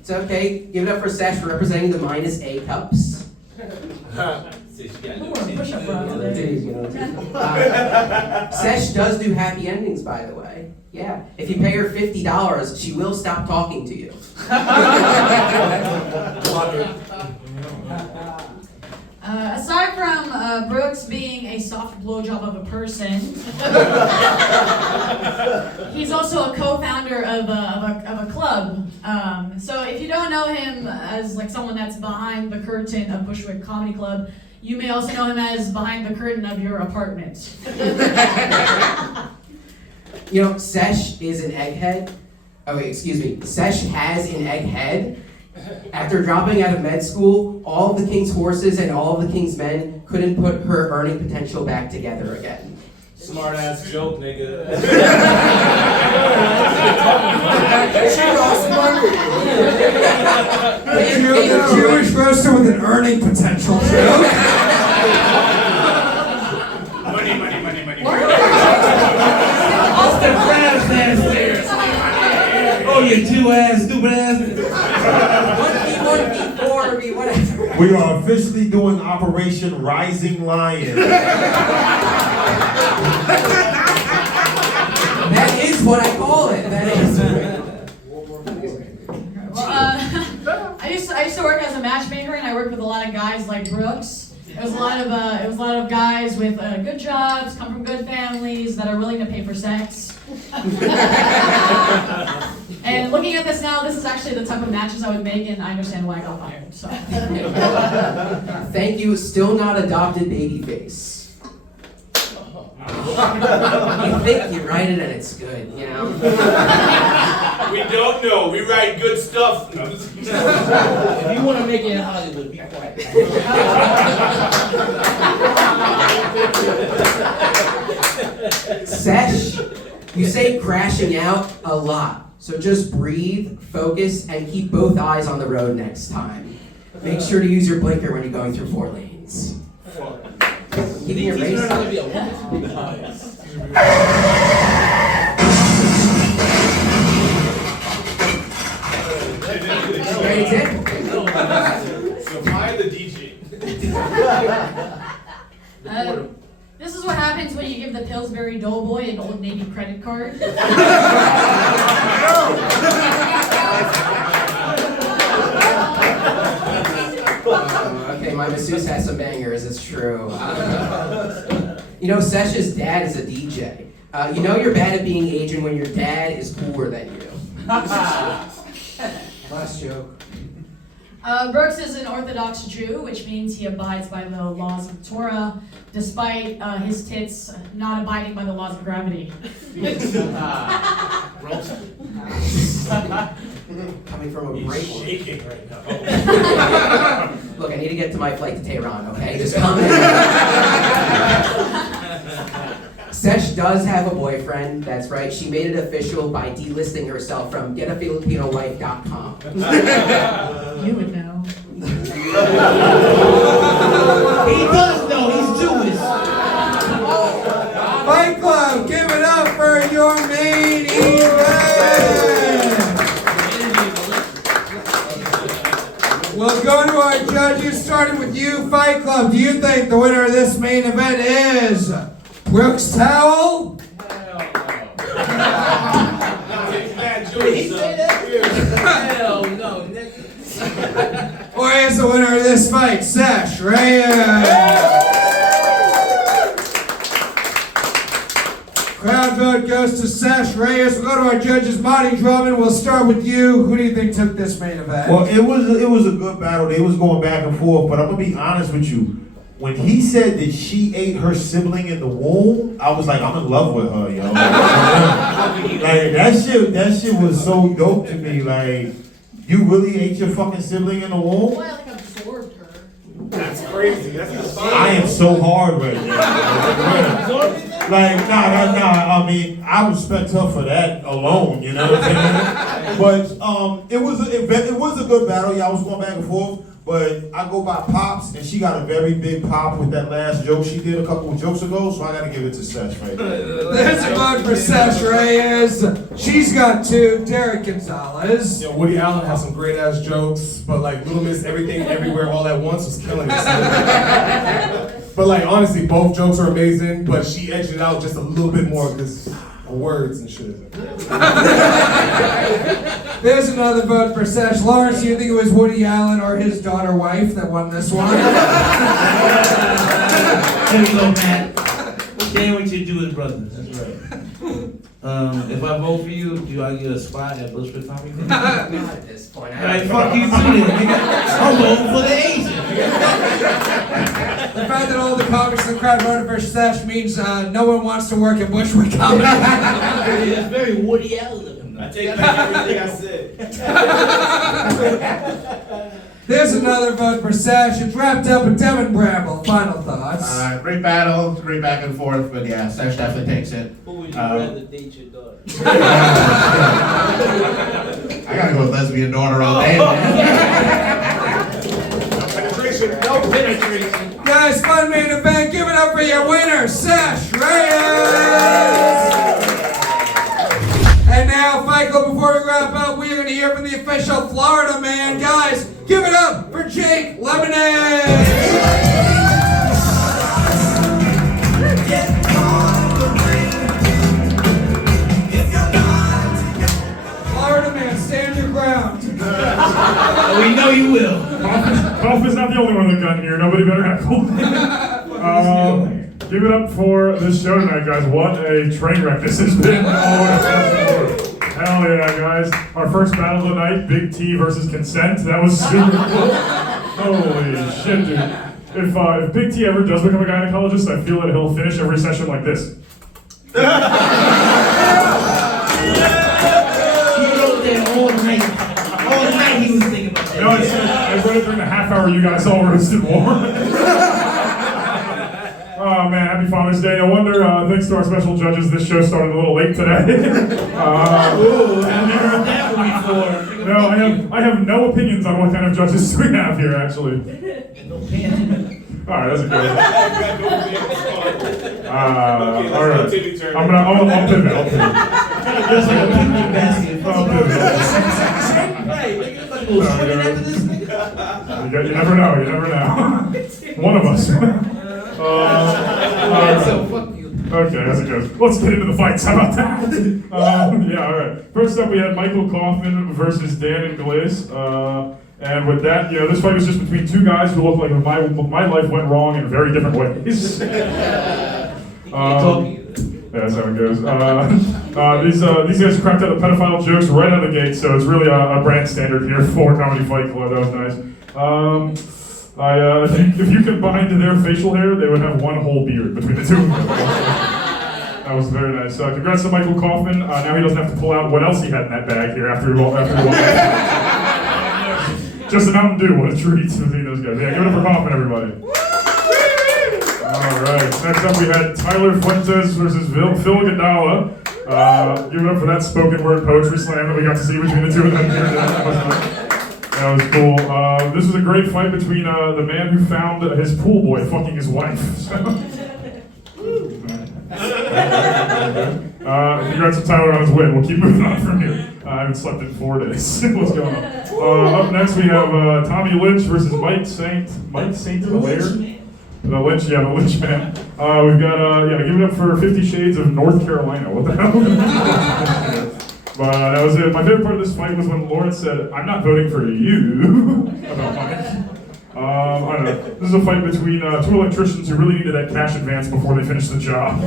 It's okay. Give it up for Sesh for representing the -A cups. Sesh does do happy endings, by the way. Yeah. If you pay her $50, she will stop talking to you. Aside from Brooks being a soft blowjob of a person, he's also a co-founder of a club. So if you don't know him as like someone that's behind the curtain of Bushwick Comedy Club, you may also know him as behind the curtain of your apartment. Sesh is an egghead. Oh wait, excuse me. Sesh has an egghead. After dropping out of med school, all of the king's horses and all of the king's men couldn't put her earning potential back together again. Smart ass joke, nigga. A Jewish roaster with an earning potential joke. Money. Off the crabs downstairs. Oh, you Jew-ass, stupid ass. 1v1, 4v, whatever. We are officially doing Operation Rising Lion. That is what I call it. That is. Well, I used to work as a matchmaker, and I worked with a lot of guys like Brooks. It was a lot of guys with good jobs, come from good families that are willing to pay for sex. And looking at this now, this is actually the type of matches I would make, and I understand why I got fired. So. Thank you. Still not adopted baby face. You think you write it and it's good, you know? We don't know. We write good stuff. If you want to make it in Hollywood, be quiet. Sesh, you say crashing out a lot. So just breathe, focus, and keep both eyes on the road next time. Make sure to use your blinker when you're going through 4 lanes. Keeping your race. Old Navy credit card. Okay, my masseuse has some bangers, it's true. You know, Sesh's dad is a DJ. You know you're bad at being Asian when your dad is cooler than you. Last joke. Brooks is an Orthodox Jew, which means he abides by the laws of Torah, despite his tits not abiding by the laws of gravity. Coming from a break. He's shaking right now. Look, I need to get to my flight to Tehran, okay? Just come in. Sesh does have a boyfriend, that's right. She made it official by delisting herself from getafilipinowife.com. You would know. He does know, he's Jewish. Fight Club, give it up for your main event. We'll go to our judges, starting with you, Fight Club. Do you think the winner of this main event is Brooks Tawil? Hell no, nigga. Or is the winner of this fight Sesh Reyes? Crowd vote goes to Sesh Reyes. We'll go to our judges, Mahdiy, Drummond. We'll start with you. Who do you think took this main event? Well, it was a good battle. They was going back and forth, but I'm gonna be honest with you. When he said that she ate her sibling in the womb, I was like, I'm in love with her, yo. Like that shit was so dope to me. Like, you really ate your fucking sibling in the womb? Well, like absorbed her. That's crazy. That's insane. I am so hard right now. Like, nah. I mean, I respect her for that alone. You know what I'm saying? But it was a good battle. Yeah, I was going back and forth. But I go by Pops, and she got a very big pop with that last joke she did a couple of jokes ago, so I gotta give it to Sesh right there. There's a vote for Sesh Reyes. She's got 2, Derick Gonzalez. Yeah, Woody Allen has some great ass jokes, but like Little Miss Everything Everywhere All at Once was killing us. But like honestly, both jokes are amazing, but she edged it out just a little bit more because of words and shit. There's another vote for Sesh. Lawrence, do you think it was Woody Allen or his daughter wife that won this one? There you go, Matt. Staying with your Jewish brothers. That's right. If I vote for you, do I get a spot at Bushwick Comedy Club? Not at this point. Alright, fuck you too then, nigga. I'm voting for the Asian. The fact that all the comics in the crowd voted for Sesh means no one wants to work at Bushwick Comedy. It's very Woody Allen. I take back everything I said. There's another vote for Sesh. It's wrapped up with Devin, Bramble. Final thoughts. Great battle, great back and forth, but yeah, Sesh definitely takes it. Who would you rather date your daughter? I gotta go with lesbian daughter all day, man. No penetration. Guys, fun main event. Give it up for your winner, Sesh Reyes. And now, Fight Club, before we wrap up, we are going to hear from the official Florida man. Guys, give it up for Jake Lemonade. Florida man, stand your ground. We know you will. Kaufman's not the only one that got here. Nobody better heckle. Give it up for this show tonight, guys. What a train wreck this has been. Hell yeah, guys. Our first battle of the night, Big T versus Consent. That was super cool. Holy shit, dude. If Big T ever does become a gynecologist, I feel that he'll finish every session like this. He wrote that all night. All night he was thinking about that. No, I read it during the half hour you guys all roasted war. Oh man, happy Father's Day. No wonder, thanks to our special judges, this show started a little late today. Ooh, I've never heard that one before. No, I have no opinions on what kind of judges we have here, actually. No pen. Alright, that's a good one. Alright. I'll pivot. Just like a picnic basket. I'll pivot. Hey, nigga, like a little swimming after this nigga. You never know. One of us. Alright, so fuck you. Okay, as it goes. Let's get into the fights. How about that? Yeah, all right. First up, we had Michael Kaufman versus Dan Inglese. And with that, this fight was just between two guys who looked like my life went wrong in very different ways. That's how it goes. These guys cracked out the pedophile jokes right out of the gate, so it's really a brand standard here for Comedy Fight Club. That was nice. I think if you combined their facial hair, they would have one whole beard between the two of them. That was very nice. Congrats to Michael Kaufman. Now he doesn't have to pull out what else he had in that bag here after he won. Just a Mountain Dew. What a treat to see those guys. Yeah, give it up for Kaufman, everybody. All right. Next up, we had Tyler Fuentes versus Phil Gadala. Give it up for that spoken word poetry slam that we got to see between the two of them here today. That was cool. This was a great fight between the man who found his pool boy fucking his wife. Congrats to Tyler on his win. We'll keep moving on from here. I haven't slept in 4 days. What's going on? Up next we have Tommy Lynch versus Mike Saint Hilaire. The Lynch, the Lynch man. We've got, give it up for 50 Shades of North Carolina. What the hell? But that was it. My favorite part of this fight was when Lawrence said, "I'm not voting for you." About Mike. I don't know. This is a fight between two electricians who really needed that cash advance before they finished the job.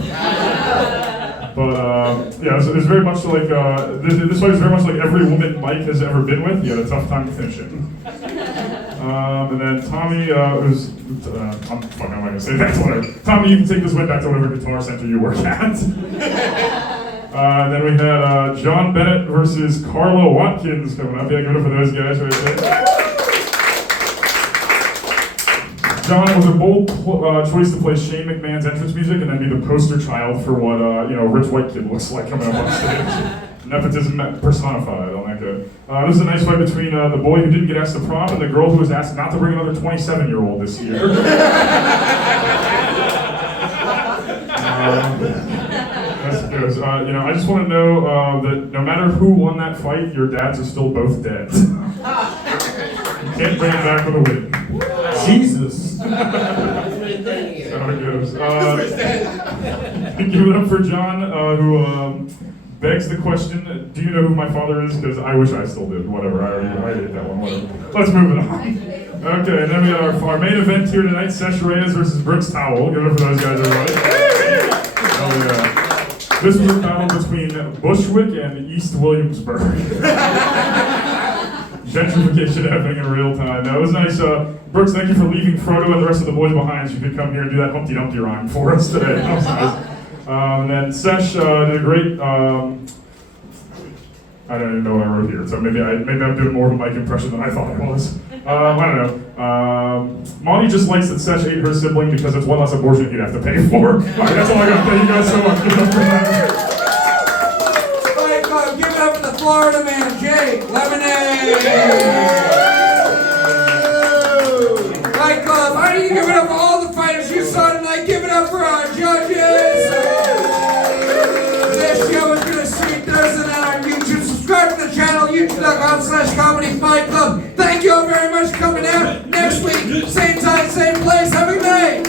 But it was very much like this fight is very much like every woman Mike has ever been with. He had a tough time finishing. And then Tommy was I'm not gonna say that. Whatever. Tommy, you can take this win back to whatever guitar center you work at. Then we had John Bennett versus Karla Watkins coming up. Yeah, give it up for those guys right there. John, it was a bold choice to play Shane McMahon's entrance music and then be the poster child for what a rich white kid looks like coming up on stage. Nepotism personified on that guy. This is a nice fight between the boy who didn't get asked to prom and the girl who was asked not to bring another 27-year-old this year. I just want to know that no matter who won that fight, your dads are still both dead. You can't bring them back with a win. Jesus. That's how it goes. Give it up for John, who begs the question, do you know who my father is? Because I wish I still did. Whatever, I already did that one. Whatever. Let's move it on. Okay, and then we have our main event here tonight, Sesh Reyes versus Brooks Tawil. Give it up for those guys, everybody. Oh, yeah. This was a battle between Bushwick and East Williamsburg. Gentrification happening in real time. That was nice. Brooks, thank you for leaving Frodo and the rest of the boys behind so you could come here and do that Humpty Dumpty rhyme for us today. That was nice. And then Sesh did a great, I don't even know what I wrote here, so maybe I'm doing more of a Mike impression than I thought I was. I don't know. Mahdiy just likes that Sesh ate her sibling because it's one less abortion he'd have to pay for. All right, that's all I got. Thank you guys so much. Give it up for that. Give it up for the Florida man, Jake Lemonade. Fight Club, I need to give it up for all the fighters you saw tonight. Give it up for our judges. This show is going to see Thursday night on YouTube. Subscribe to the channel, youtube.com/Comedy Fight Club. Thank you all very much for coming out. Next week, same time, same place. Have a good night.